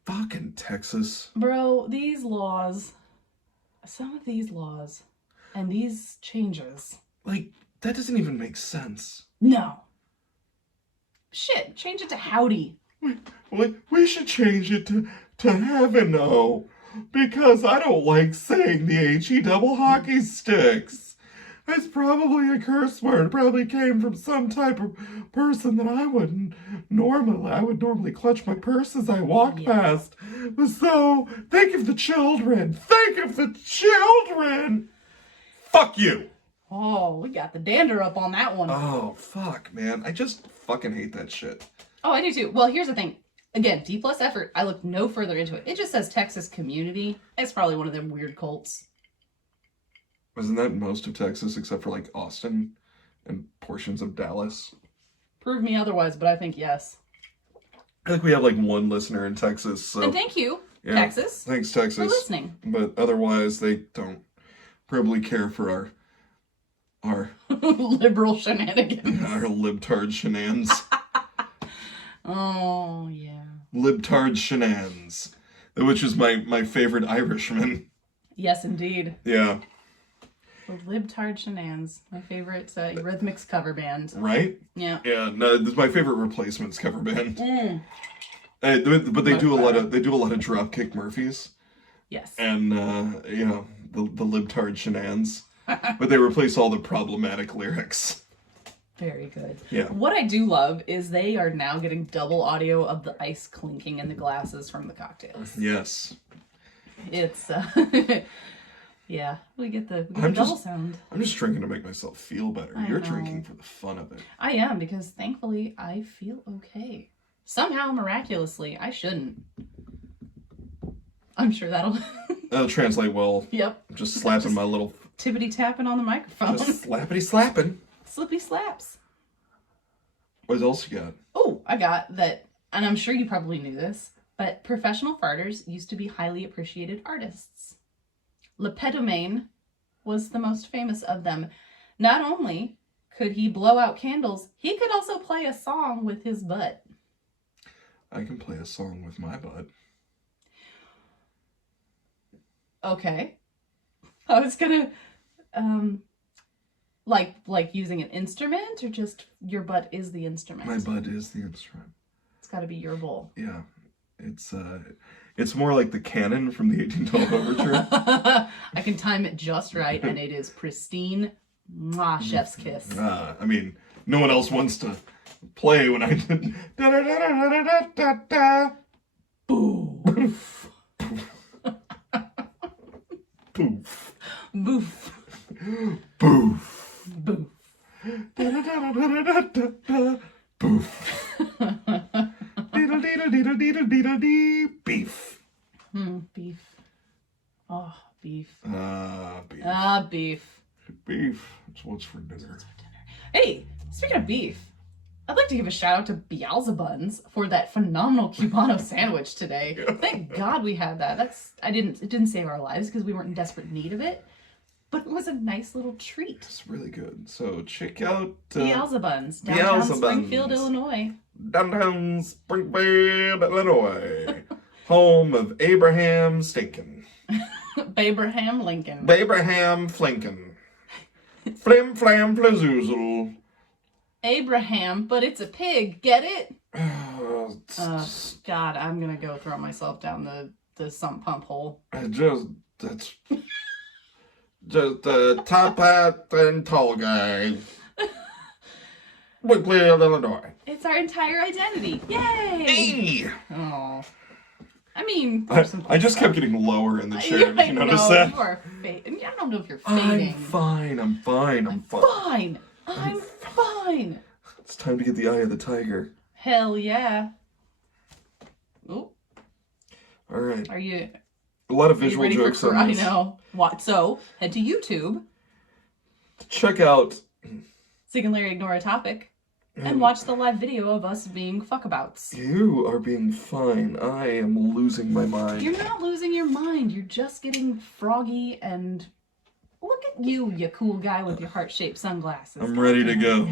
Fucking Texas. Bro, these laws, some of these laws and these changes. Like, that doesn't even make sense. No. Shit, change it to howdy. We should change it to heaven, no. Because I don't like saying the H-E double hockey sticks. It's probably a curse word. It probably came from some type of person that I would normally clutch my purse as I walk past. So, think of the children. Think of the children. Fuck you. Oh, we got the dander up on that one. Oh, fuck, man. I just fucking hate that shit. Oh, I do too. Well, here's the thing. Again, D+ effort. I looked no further into it. It just says Texas community. It's probably one of them weird cults. Isn't that most of Texas except for like Austin and portions of Dallas? Prove me otherwise, but I think yes. I think we have like one listener in Texas. So And thank you, Texas. Thanks, Texas. For listening. But otherwise, they don't probably care for our liberal shenanigans. our libtard shenanigans. Oh, yeah. Libtard shenanigans. Which is my favorite Irishman. Yes, indeed. Yeah. The Libtard Shenanigans, my favorite Eurythmics cover band. Right? Yeah. Yeah, no, this is my favorite Replacements cover band. Mm. But they do a lot of Dropkick Murphys. Yes. And the libtard shenanigans. But they replace all the problematic lyrics. Very good. Yeah. What I do love is they are now getting double audio of the ice clinking in the glasses from the cocktails. Yes. It's yeah, we get the double sound. I'm just drinking to make myself feel better. You're know. drinking for the fun of it. I am, because thankfully I feel okay. Somehow, miraculously, I shouldn't. I'm sure that'll translate well. Yep. Just slapping my little tippity tapping on the microphone. just slappity slapping. Slippy slaps. What else you got? Oh, I got that, and I'm sure you probably knew this, but professional farters used to be highly appreciated artists. Lepedomane was the most famous of them. Not only could he blow out candles, he could also play a song with his butt. I can play a song with my butt. Okay. I was gonna, like using an instrument, or just your butt is the instrument? My butt is the instrument. It's gotta be your bowl. Yeah. It's more like the canon from the 1812 Overture. I can time it just right, and it is pristine. Mwah, chef's kiss. I mean, no one else wants to play when I did. Boof. Poof. Boof. Poof. Boof. Poof. Beef. Beef. Oh, beef. Beef. Beef. Beef. It's what's for dinner. Hey, speaking of beef, I'd like to give a shout out to Beelzebuns for that phenomenal Cubano sandwich today. Thank God we had that. It didn't save our lives because we weren't in desperate need of it, but it was a nice little treat. It's really good. So check out Beelzebuns, downtown Beelzebuns. Springfield, Illinois. Downtown Springfield, Illinois. Home of Abraham Stinkin. Abraham Lincoln. Abraham Flinkin. Flim flam flazoozle. Abraham, but it's a pig. Get it? Just God, I'm gonna go throw myself down the sump pump hole. that's just a top hat and tall guy. Illinois. It's our entire identity. Yay! Hey! Oh. I mean, I just kept getting lower in the chair. Did you notice know, that? You are fading. I don't know if you're I'm fading. fine. I'm fine. I'm fine. It's time to get the eye of the tiger. Hell yeah. Oh. All right. Are you A lot of visual ready jokes for? on I this. know. What? So head to YouTube. Check out. Sig and Larry ignore a topic. And watch the live video of us being fuckabouts. You are being fine. I am losing my mind. You're not losing your mind. You're just getting froggy and... Look at you, you cool guy with your heart-shaped sunglasses. I'm ready to go.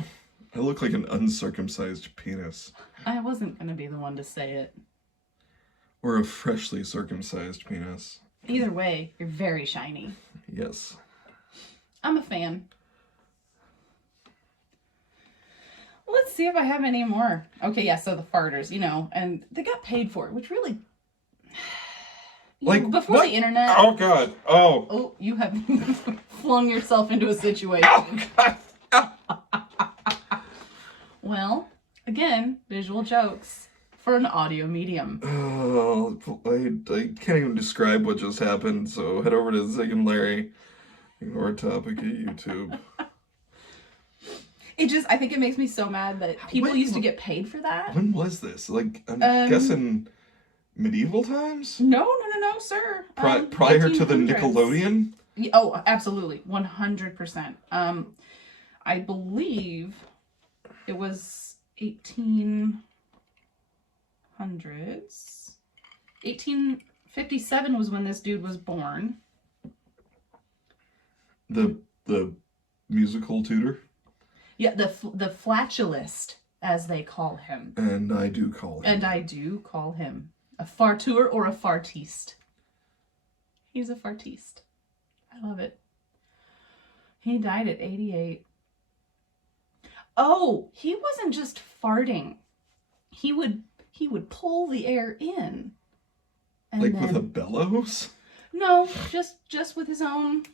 I look like an uncircumcised penis. I wasn't going to be the one to say it. Or a freshly circumcised penis. Either way, you're very shiny. Yes. I'm a fan. Let's see if I have any more. Okay, yeah, so the farters, and they got paid for it, which really... before what? the internet... Oh, God. Oh. Oh, you have flung yourself into a situation. Oh, God. Well, again, visual jokes for an audio medium. Oh, I can't even describe what just happened, so head over to Zig and Larry. Ignore topic at YouTube. I think it makes me so mad that people When- used to get paid for that. When was this? Like, I'm guessing medieval times? No, sir. Prior to the 1800s. Nickelodeon? Oh, absolutely. 100%. I believe it was 1800s. 1857 was when this dude was born. The musical tutor? Yeah, the flatulist, as they call him. And I do call him. And I do call him a fartour or a fartiste. He's a fartiste. I love it. He died at 88. Oh, he wasn't just farting. He would pull the air in. And like then, with a bellows? No, just with his own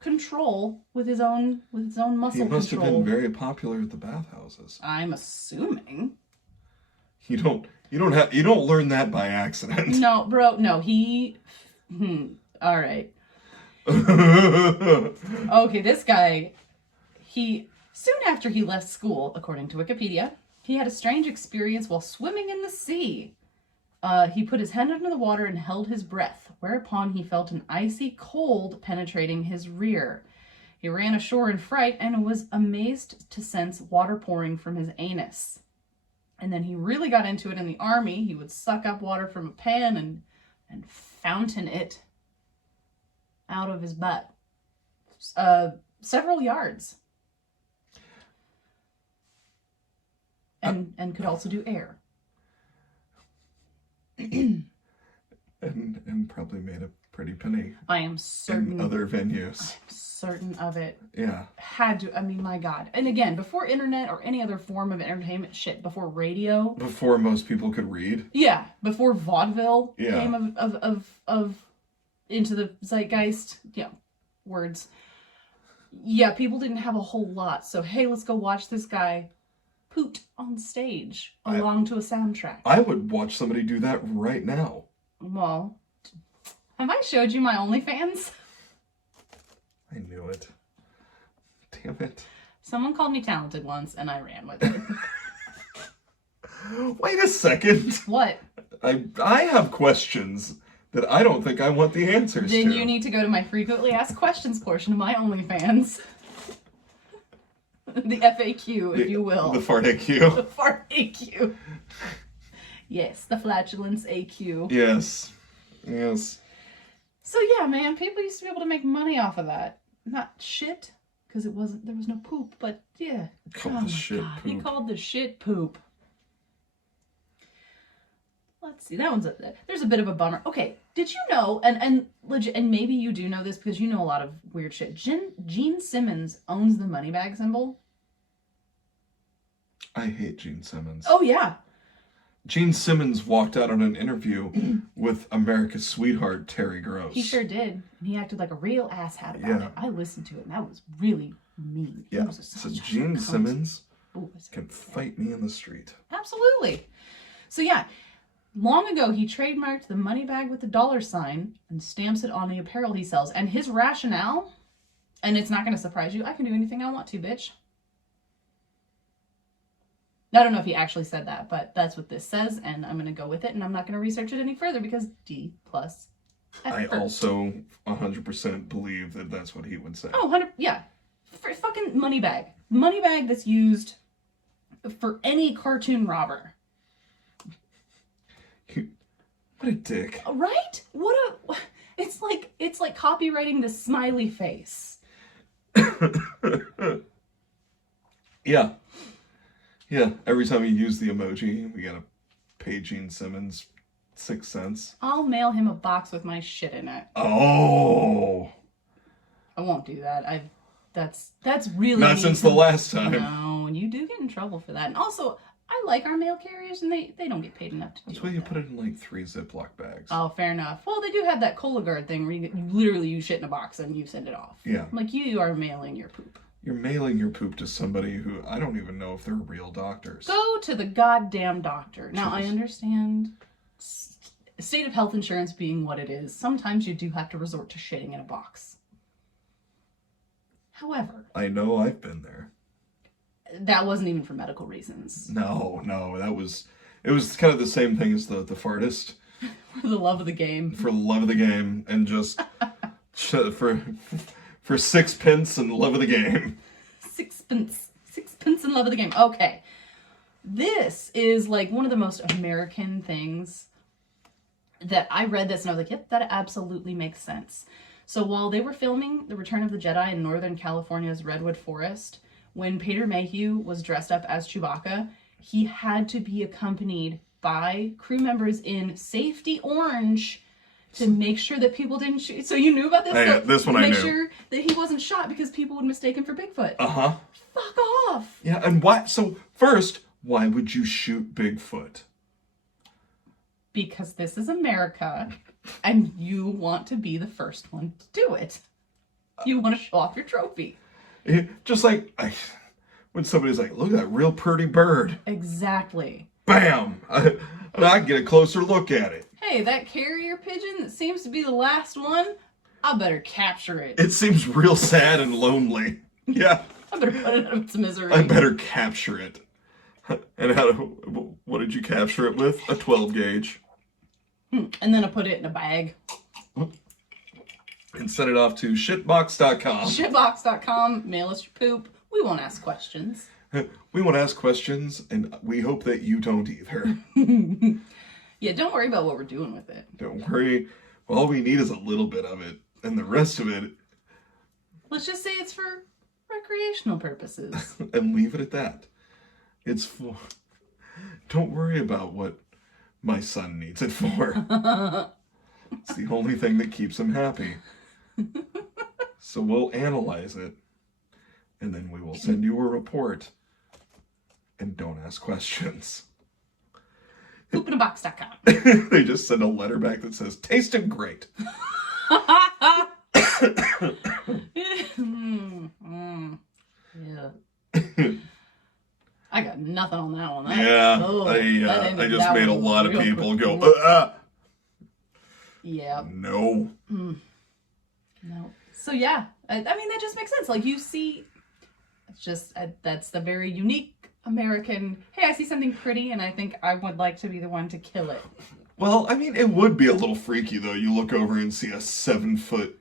control, with his own muscle He must control. have been very popular at the bathhouses. I'm assuming. You don't learn that by accident. No, bro, no, all right. Okay, this guy, soon after he left school, according to Wikipedia, he had a strange experience while swimming in the sea. He put his hand under the water and held his breath, whereupon he felt an icy cold penetrating his rear. He ran ashore in fright and was amazed to sense water pouring from his anus. And then he really got into it in the army. He would suck up water from a pan and fountain it out of his butt. Several yards. And could also do air. and probably made a pretty penny I am certain. in other venues. I'm certain of it. Yeah. Had to. I mean, my God. And again, before internet or any other form of entertainment, before radio. Before most people could read. Yeah, before vaudeville Yeah. came of into the zeitgeist. Yeah, words. Yeah, people didn't have a whole lot. So hey, let's go watch this guy poot on stage along to a soundtrack. I would watch somebody do that right now. Well, have I showed you my OnlyFans? I knew it. Damn it. Someone called me talented once, and I ran with it. Wait a second. What? I have questions that I don't think I want the answers to. Then you need to go to my frequently asked questions portion of my OnlyFans. The FAQ, if you will. The fart AQ. The fart AQ. Yes, the flatulence AQ. Yes. Yes. So yeah, man, people used to be able to make money off of that. Not shit, because there was no poop, but yeah. Called the shit God, he poop. called the shit poop. Let's see, there's a bit of a bummer. Okay, did you know, and legit, and maybe you do know this because you know a lot of weird shit. Gene Simmons owns the money bag symbol. I hate Gene Simmons. Oh yeah. Gene Simmons walked out on an interview with America's sweetheart, Terry Gross. He sure did. And he acted like a real asshat about Yeah. it. I listened to it, and that was really mean. He Yeah. was So such a Gene cunt. Simmons Ooh, can fight me in the street. Absolutely. So yeah, long ago he trademarked the money bag with the dollar sign and stamps it on the apparel he sells. And his rationale, and it's not going to surprise you, I can do anything I want to, bitch. I don't know if he actually said that, but that's what this says, and I'm going to go with it, and I'm not going to research it any further because D plus I effort. also 100% believe that that's what he would say. Oh, 100, yeah. For fucking money bag. Money bag that's used for any cartoon robber. What a dick. Right? It's like copywriting the smiley face. Yeah. Yeah, every time you use the emoji, we gotta pay Gene Simmons 6 cents. I'll mail him a box with my shit in it. Oh. I won't do that. That's really Not since the last time. No, and you do get in trouble for that. And also, I like our mail carriers, and they don't get paid enough to do That's why you put it in like 3 Ziploc bags. Oh, fair enough. Well, they do have that Cologuard thing where you literally use shit in a box and you send it off. Yeah. Like you are mailing your poop. You're mailing your poop to somebody who I don't even know if they're real doctors. Go to the goddamn doctor. Now, I understand state of health insurance being what it is. Sometimes you do have to resort to shitting in a box. However, I know I've been there. that wasn't even for medical reasons. No, it was kind of the same thing as the fartist. For the love of the game. For the love of the game and just for 6 pence and love of the game. Sixpence and love of the game. Okay. This is like one of the most American things that I read this and I was like, yep, that absolutely makes sense. So while they were filming The Return of the Jedi in Northern California's Redwood Forest, when Peter Mayhew was dressed up as Chewbacca, he had to be accompanied by crew members in safety orange to make sure that people didn't shoot. So you knew about this? Yeah, this one I knew. Make sure that he wasn't shot because people would mistake him for Bigfoot. Uh-huh. Fuck off. Yeah, and why? So first, why would you shoot Bigfoot? Because this is America, and you want to be the first one to do it. You want to show off your trophy. Just like when somebody's like, look at that real pretty bird. Exactly. Bam! I can get a closer look at it. Hey, that carrier pigeon that seems to be the last one, I better capture it. It seems real sad and lonely. Yeah. I better put it out of its misery. I better capture it. And what did you capture it with? A 12 gauge. And then I put it in a bag. And send it off to shitbox.com. Shitbox.com, mail us your poop. We won't ask questions. We won't ask questions, and we hope that you don't either. Yeah, don't worry about what we're doing with it. Don't worry. All we need is a little bit of it, and the rest of it... Let's just say it's for recreational purposes. And leave it at that. It's for... Don't worry about what my son needs it for. It's the only thing that keeps him happy. So we'll analyze it, and then we will send you a report. And don't ask questions. Poopinabox.com. They just send a letter back that says, tasted great. Yeah. I got nothing on that one. I just made a lot of people go, Yeah. No. No. So yeah, I mean, that just makes sense. Like you see, it's just, that's the very unique American, hey, I see something pretty and I think I would like to be the one to kill it. Well, I mean, it would be a little freaky, though. You look over and see a 7-foot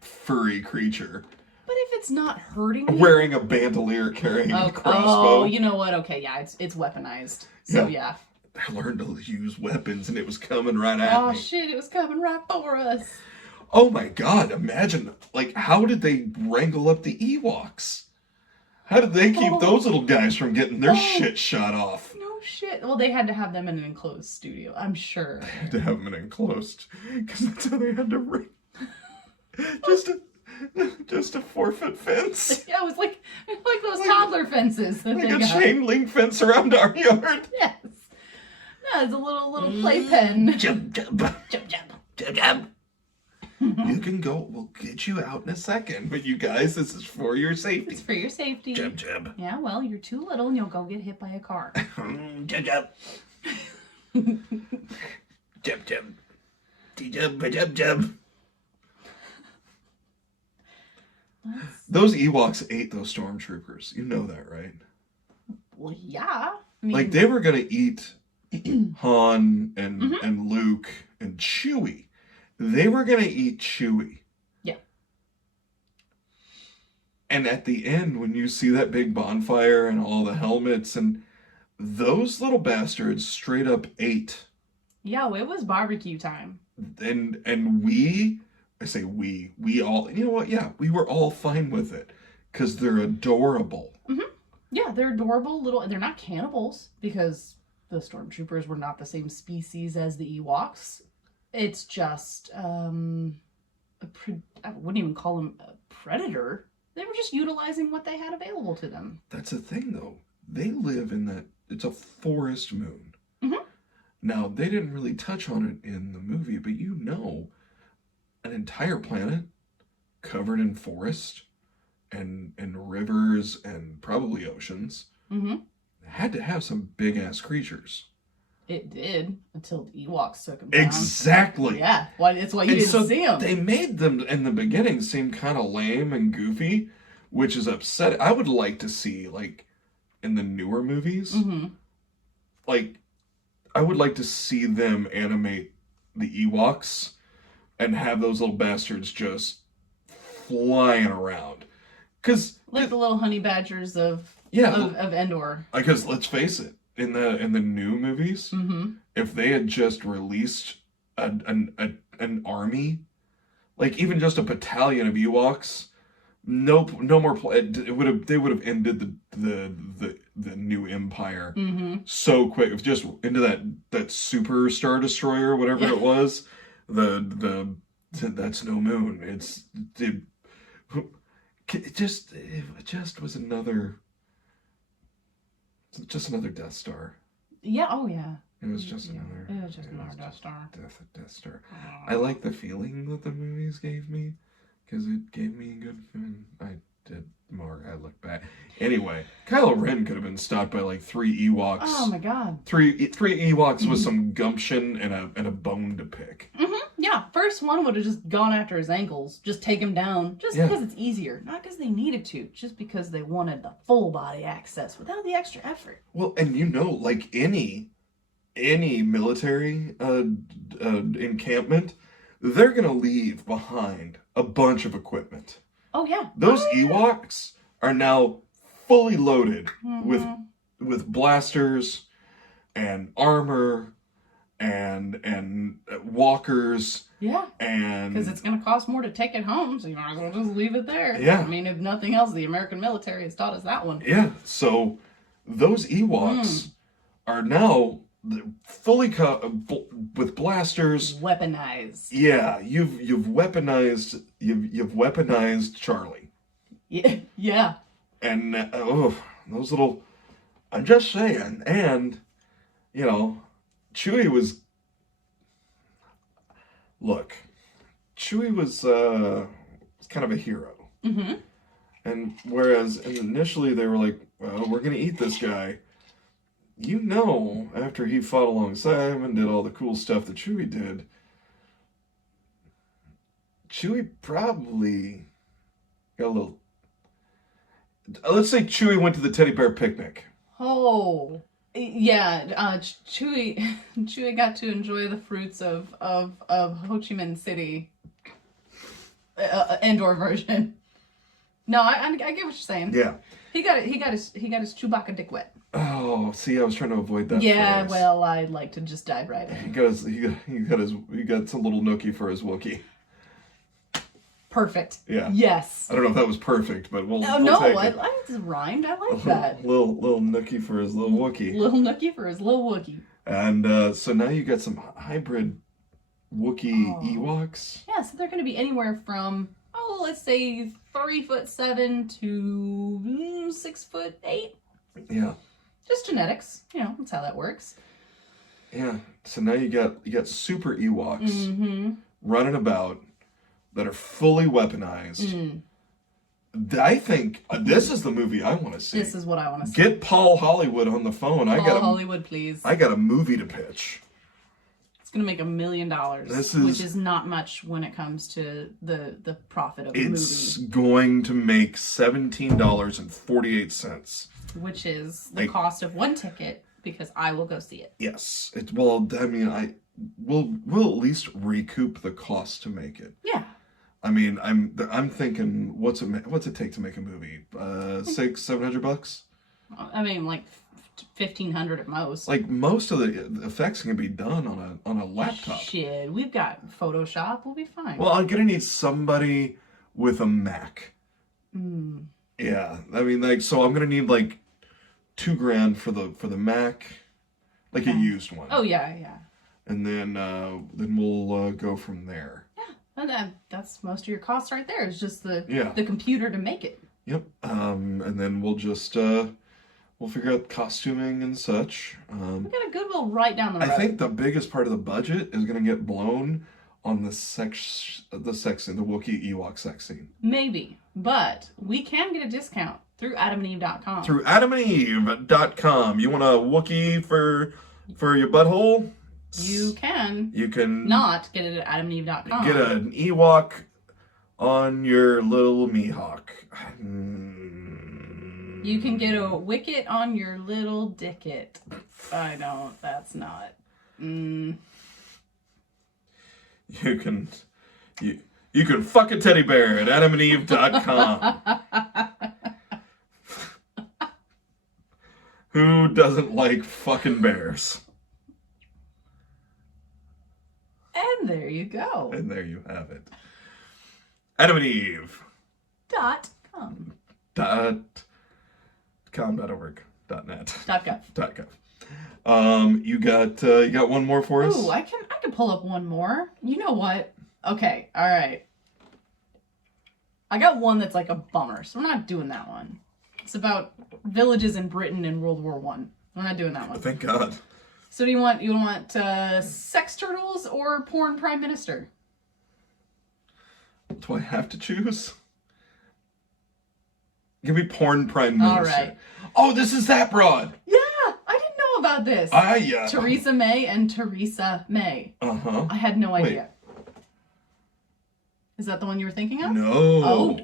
furry creature. But if it's not hurting you... Wearing a bandolier, carrying a crossbow. Oh, you know what? Okay, yeah, it's weaponized. So, yeah. I learned to use weapons, and it was coming right at me. Oh, shit, it was coming right for us. Oh, my God. Imagine, like, how did they wrangle up the Ewoks? How did they keep those little guys from getting their shit shot off? No shit. Well, they had to have them in an enclosed studio, I'm sure. They had to have them in enclosed, because that's how they had to ring. Just a 4-foot fence. Yeah, it was like those toddler fences that like they a got. chain link fence around our yard. Yes. No, it's a little playpen. Jump, jump. Jump, jump. Jump, jump. You can go. We'll get you out in a second. But you guys, this is for your safety. It's for your safety. Jub, jub. Yeah, well, you're too little and you'll go get hit by a car. Jub, jub. Jub, jub. Jub, jub, jub. Those Ewoks ate those stormtroopers. You know that, right? Well, yeah. I mean, Like, they were going to eat Han and Luke and Chewie. They were going to eat Chewie. Yeah. And at the end, when you see that big bonfire and all the helmets, and those little bastards straight up ate. Yeah, well, it was barbecue time. And we, I say we all, you know what? Yeah, we were all fine with it because they're adorable. Mm-hmm. Yeah, they're adorable little. They're not cannibals because the stormtroopers were not the same species as the Ewoks. It's just I wouldn't even call them a predator. They were just utilizing what they had available to them. That's the thing, though. They live in that. It's a forest moon. Mm-hmm. Now, they didn't really touch on it in the movie, but you know, an entire planet covered in forest and rivers and probably oceans had to have some big-ass creatures. It did, until the Ewoks took them down. Exactly. Yeah, well, it's why you didn't see them. They made them, in the beginning, seem kind of lame and goofy, which is upsetting. I would like to see, like, in the newer movies, like, I would like to see them animate the Ewoks and have those little bastards just flying around. Cause like the little honey badgers of Endor. Because let's face it, in the new movies, if they had just released an army, like even just a battalion of Ewoks, no more. They would have ended the new empire so quick. Just into that super Star Destroyer, whatever it was. That's no moon. It just was another Death Star. Yeah. Oh yeah. It was just another. It was just another Death Star. Death Star. I like the feeling that the movies gave me, because it gave me a good feeling. I did more. I look back. Anyway, Kylo Ren could have been stopped by like 3 Ewoks. Oh my god. Three Ewoks with some gumption and a bone to pick. Yeah, first one would have just gone after his ankles, just take him down, just because it's easier, not because they needed to, just because they wanted the full body access without the extra effort. Well, and you know, like any military encampment, they're gonna leave behind a bunch of equipment. Oh yeah. Those Ewoks are now fully loaded with blasters and armor and walkers. Yeah. And because it's going to cost more to take it home, so you might as well just leave it there. Yeah. I mean, if nothing else, the American military has taught us that one. Yeah. So those Ewoks are now fully with blasters, weaponized. Yeah, you've weaponized Charlie. Yeah. And those little. I'm just saying, and you know, Chewie was. Look, Chewie was kind of a hero. And whereas initially they were like, well, we're gonna eat this guy. You know, after he fought alongside him and did all the cool stuff that Chewie did, Chewie probably got a little... Let's say Chewie went to the teddy bear picnic. Oh, yeah. Chewie got to enjoy the fruits of Ho Chi Minh City, Endor version. No, I get what you're saying. Yeah. He got his Chewbacca dick wet. Oh, see, I was trying to avoid that. Yeah, phrase. well, I'd like to just dive right in. He got some little nookie for his Wookiee. Perfect. Yeah. Yes. I don't know if that was perfect, but we'll take it. I just rhymed. I like that. Little nookie for his little Wookiee. Little nookie for his little Wookiee. And so now you got some hybrid Wookiee Ewoks. Yeah, so they're going to be anywhere from let's say 3'7" to 6'8". Yeah. Just genetics, that's how that works. Yeah. So now you got super Ewoks running about that are fully weaponized. I think this is the movie I want to see. This is what I want to see. Get Paul Hollywood on the phone. Hollywood, please. I got a movie to pitch. It's going to make $1 million, which is not much when it comes to the profit of a movie. It's going to make $17.48. Which is the cost of one ticket, because I will go see it. Yes. We'll at least recoup the cost to make it. Yeah. I mean, I'm thinking, what's it take to make a movie? $600-$700? I mean, like 1,500 at most. Like most of the effects can be done on a laptop. Shit, we've got Photoshop. We'll be fine. Well, I'm gonna need somebody with a Mac. Yeah, I mean, like, so I'm gonna need like $2,000 for the Mac, like a used one. Oh yeah. And then we'll go from there. And that's most of your costs right there. It's just the computer to make it. Yep. And then we'll just we'll figure out costuming and such. We got a Goodwill right down the road. I think the biggest part of the budget is gonna get blown on the sex scene, the Wookiee Ewok sex scene. Maybe, but we can get a discount through AdamandEve.com. Through AdamandEve.com. You want a Wookiee for your butthole? You can not get it at AdamandEve.com. Get an Ewok on your little Mihawk. You can get a Wicket on your little Dicket. I don't. That's not. You can fuck a teddy bear at AdamandEve.com. Who doesn't like fucking bears? And there you go. And there you have it. AdamandEve.com. .com.org. .net. .gov. You got one more for us? Ooh, I can pull up one more. You know what? Okay, all right. I got one that's like a bummer, so we're not doing that one. It's about villages in Britain in World War I. We're not doing that one. Thank God. So do you want sex turtles or porn prime minister? Do I have to choose? Give me porn prime minister. All right. Oh, this is that broad. Yeah, I didn't know about this. Yeah. Theresa May and Theresa May. Uh-huh. I had no idea. Is that the one you were thinking of? No.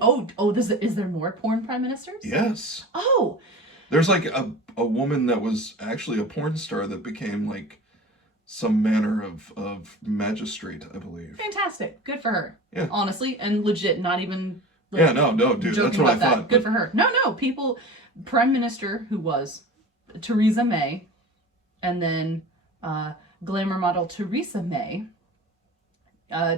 Is there more porn prime ministers? Yes. Oh. There's like a woman that was actually a porn star that became like some manner of magistrate, I believe. Fantastic. Good for her. Yeah. Honestly, and legit, not even... Like, yeah, no, dude, that's what I thought. Good for her. No, Prime Minister who was Theresa May, and then glamour model Theresa May.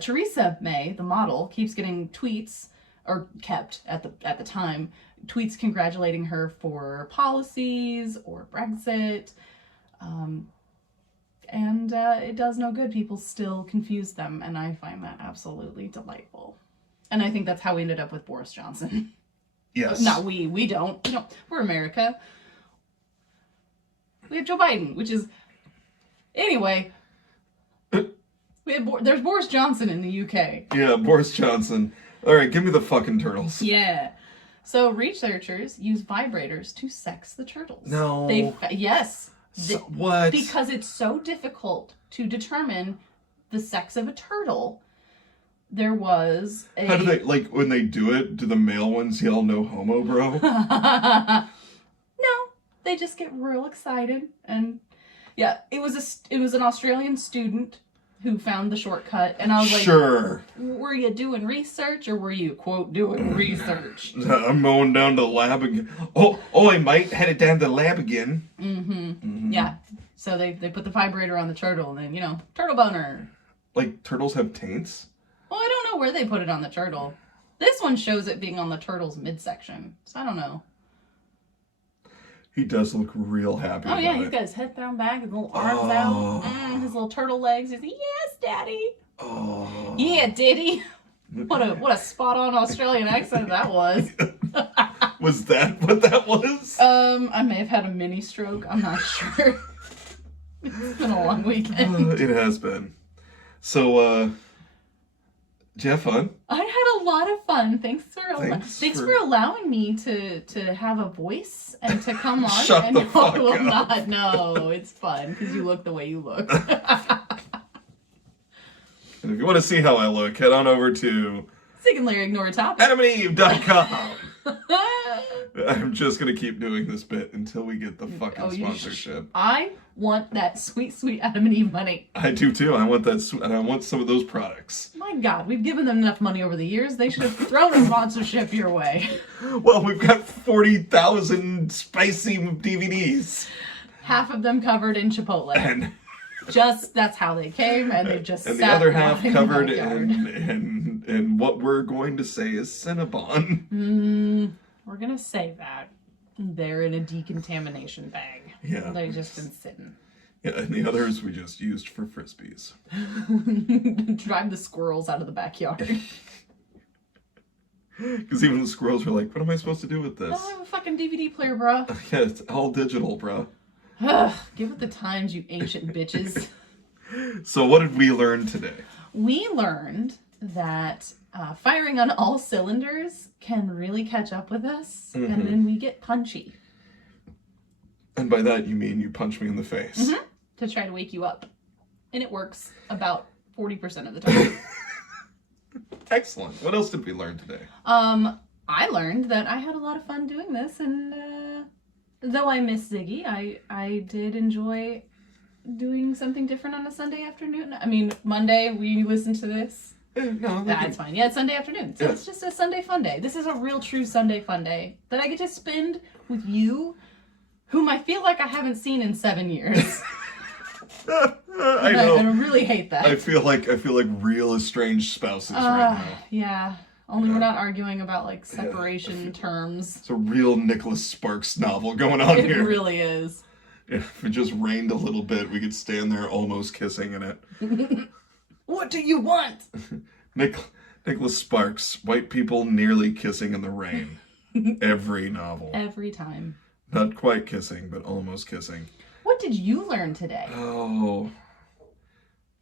Theresa May, the model, keeps getting tweets, or kept at the time, tweets congratulating her for policies or Brexit. And it does no good. People still confuse them, and I find that absolutely delightful. And I think that's how we ended up with Boris Johnson. Yes. Not we. We don't. We're America. We have Joe Biden, which is... Anyway. There's Boris Johnson in the UK. Yeah, Boris Johnson. All right, give me the fucking turtles. Yeah. So researchers use vibrators to sex the turtles. No. Yes. What? Because it's so difficult to determine the sex of a turtle. There was a... How do they, like, when they do it, do the male ones yell, "No homo, bro"? No. They just get real excited. And, yeah, it was an Australian student who found the shortcut. And I was like... Sure. Were you doing research, or were you, quote, doing research? I'm going down to the lab again. Oh, I might head it down to the lab again. Mm-hmm. Yeah. So they put the vibrator on the turtle, and then, turtle boner. Like, turtles have taints? Well, I don't know where they put it on the turtle. This one shows it being on the turtle's midsection. So I don't know. He does look real happy. Oh, yeah, he's got his head thrown back, his little arms out, his little turtle legs. He's like, "Yes, Daddy." Oh. Yeah, Diddy. What a spot-on Australian accent that was. Was that what that was? I may have had a mini stroke. I'm not sure. It's been a long weekend. It has been. So, did you have fun? I a lot of fun. Thanks for allowing me to have a voice and to come on. Shut and the fuck I will up. not. No, it's fun because you look the way you look. And if you want to see how I look, head on over to Sig and Larry ignore a topic. AdamandEve.com. I'm just gonna keep doing this bit until we get the fucking sponsorship. I want that sweet, sweet Adam and Eve money. I do too. I want that, and I want some of those products. My God, we've given them enough money over the years. They should have thrown a sponsorship your way. Well, we've got 40,000 spicy DVDs. Half of them covered in Chipotle. And that's how they came, and they just and sat the other half in covered the backyard. in what we're going to say is Cinnabon. We're gonna say that. They're in a decontamination bag. Yeah. They've just been sitting. Yeah, and the others we just used for frisbees. Drive the squirrels out of the backyard. Because even the squirrels were like, what am I supposed to do with this? I have a fucking DVD player, bruh. Yeah, it's all digital, bro. Give it the times, you ancient bitches. So what did we learn today? We learned that firing on all cylinders can really catch up with us, and then we get punchy. And by that you mean you punch me in the face. To try to wake you up. And it works about 40% of the time. Excellent. What else did we learn today? I learned that I had a lot of fun doing this, and though I miss Ziggy, I did enjoy doing something different on a Sunday afternoon. I mean, Monday we listened to this. No, That's fine. Yeah, it's Sunday afternoon. So Yeah. it's just a Sunday fun day. This is a real true Sunday fun day that I get to spend with you, whom I feel like I haven't seen in 7 years. I know. And I really hate that. I feel like real estranged spouses right now. Yeah. Only we're not arguing about like separation terms. It's a real Nicholas Sparks novel going on It here. really is. If it just rained a little bit, we could stand there almost kissing in it. What do you want? Nicholas Sparks, white people nearly kissing in the rain. Every novel. Every time. Not quite kissing, but almost kissing. What did you learn today? Oh,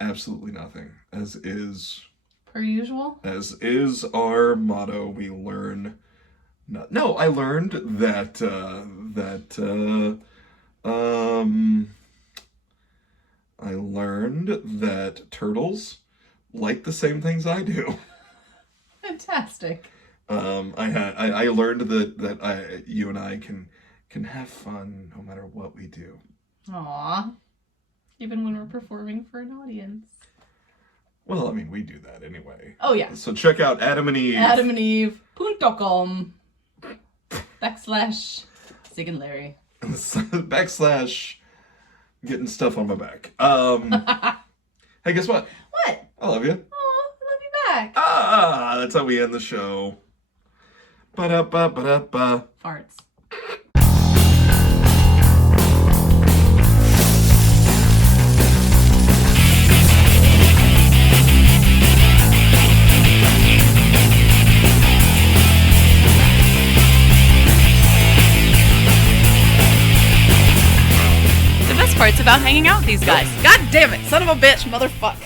absolutely nothing. As is our motto, we learn. No, I learned that I learned that turtles like the same things I do. Fantastic. I learned that you and I can have fun no matter what we do. Aw. Even when we're performing for an audience. Well, I mean, we do that anyway. Oh, yeah. So check out Adam and Eve. AdamandEve.com /Sig and Larry. / getting stuff on my back. Hey, guess what? What? I love you. Oh, I love you back. That's how we end the show. Ba-da-ba-ba-da-ba. Farts. The best part's about hanging out with these guys. God damn it, son of a bitch, motherfuck.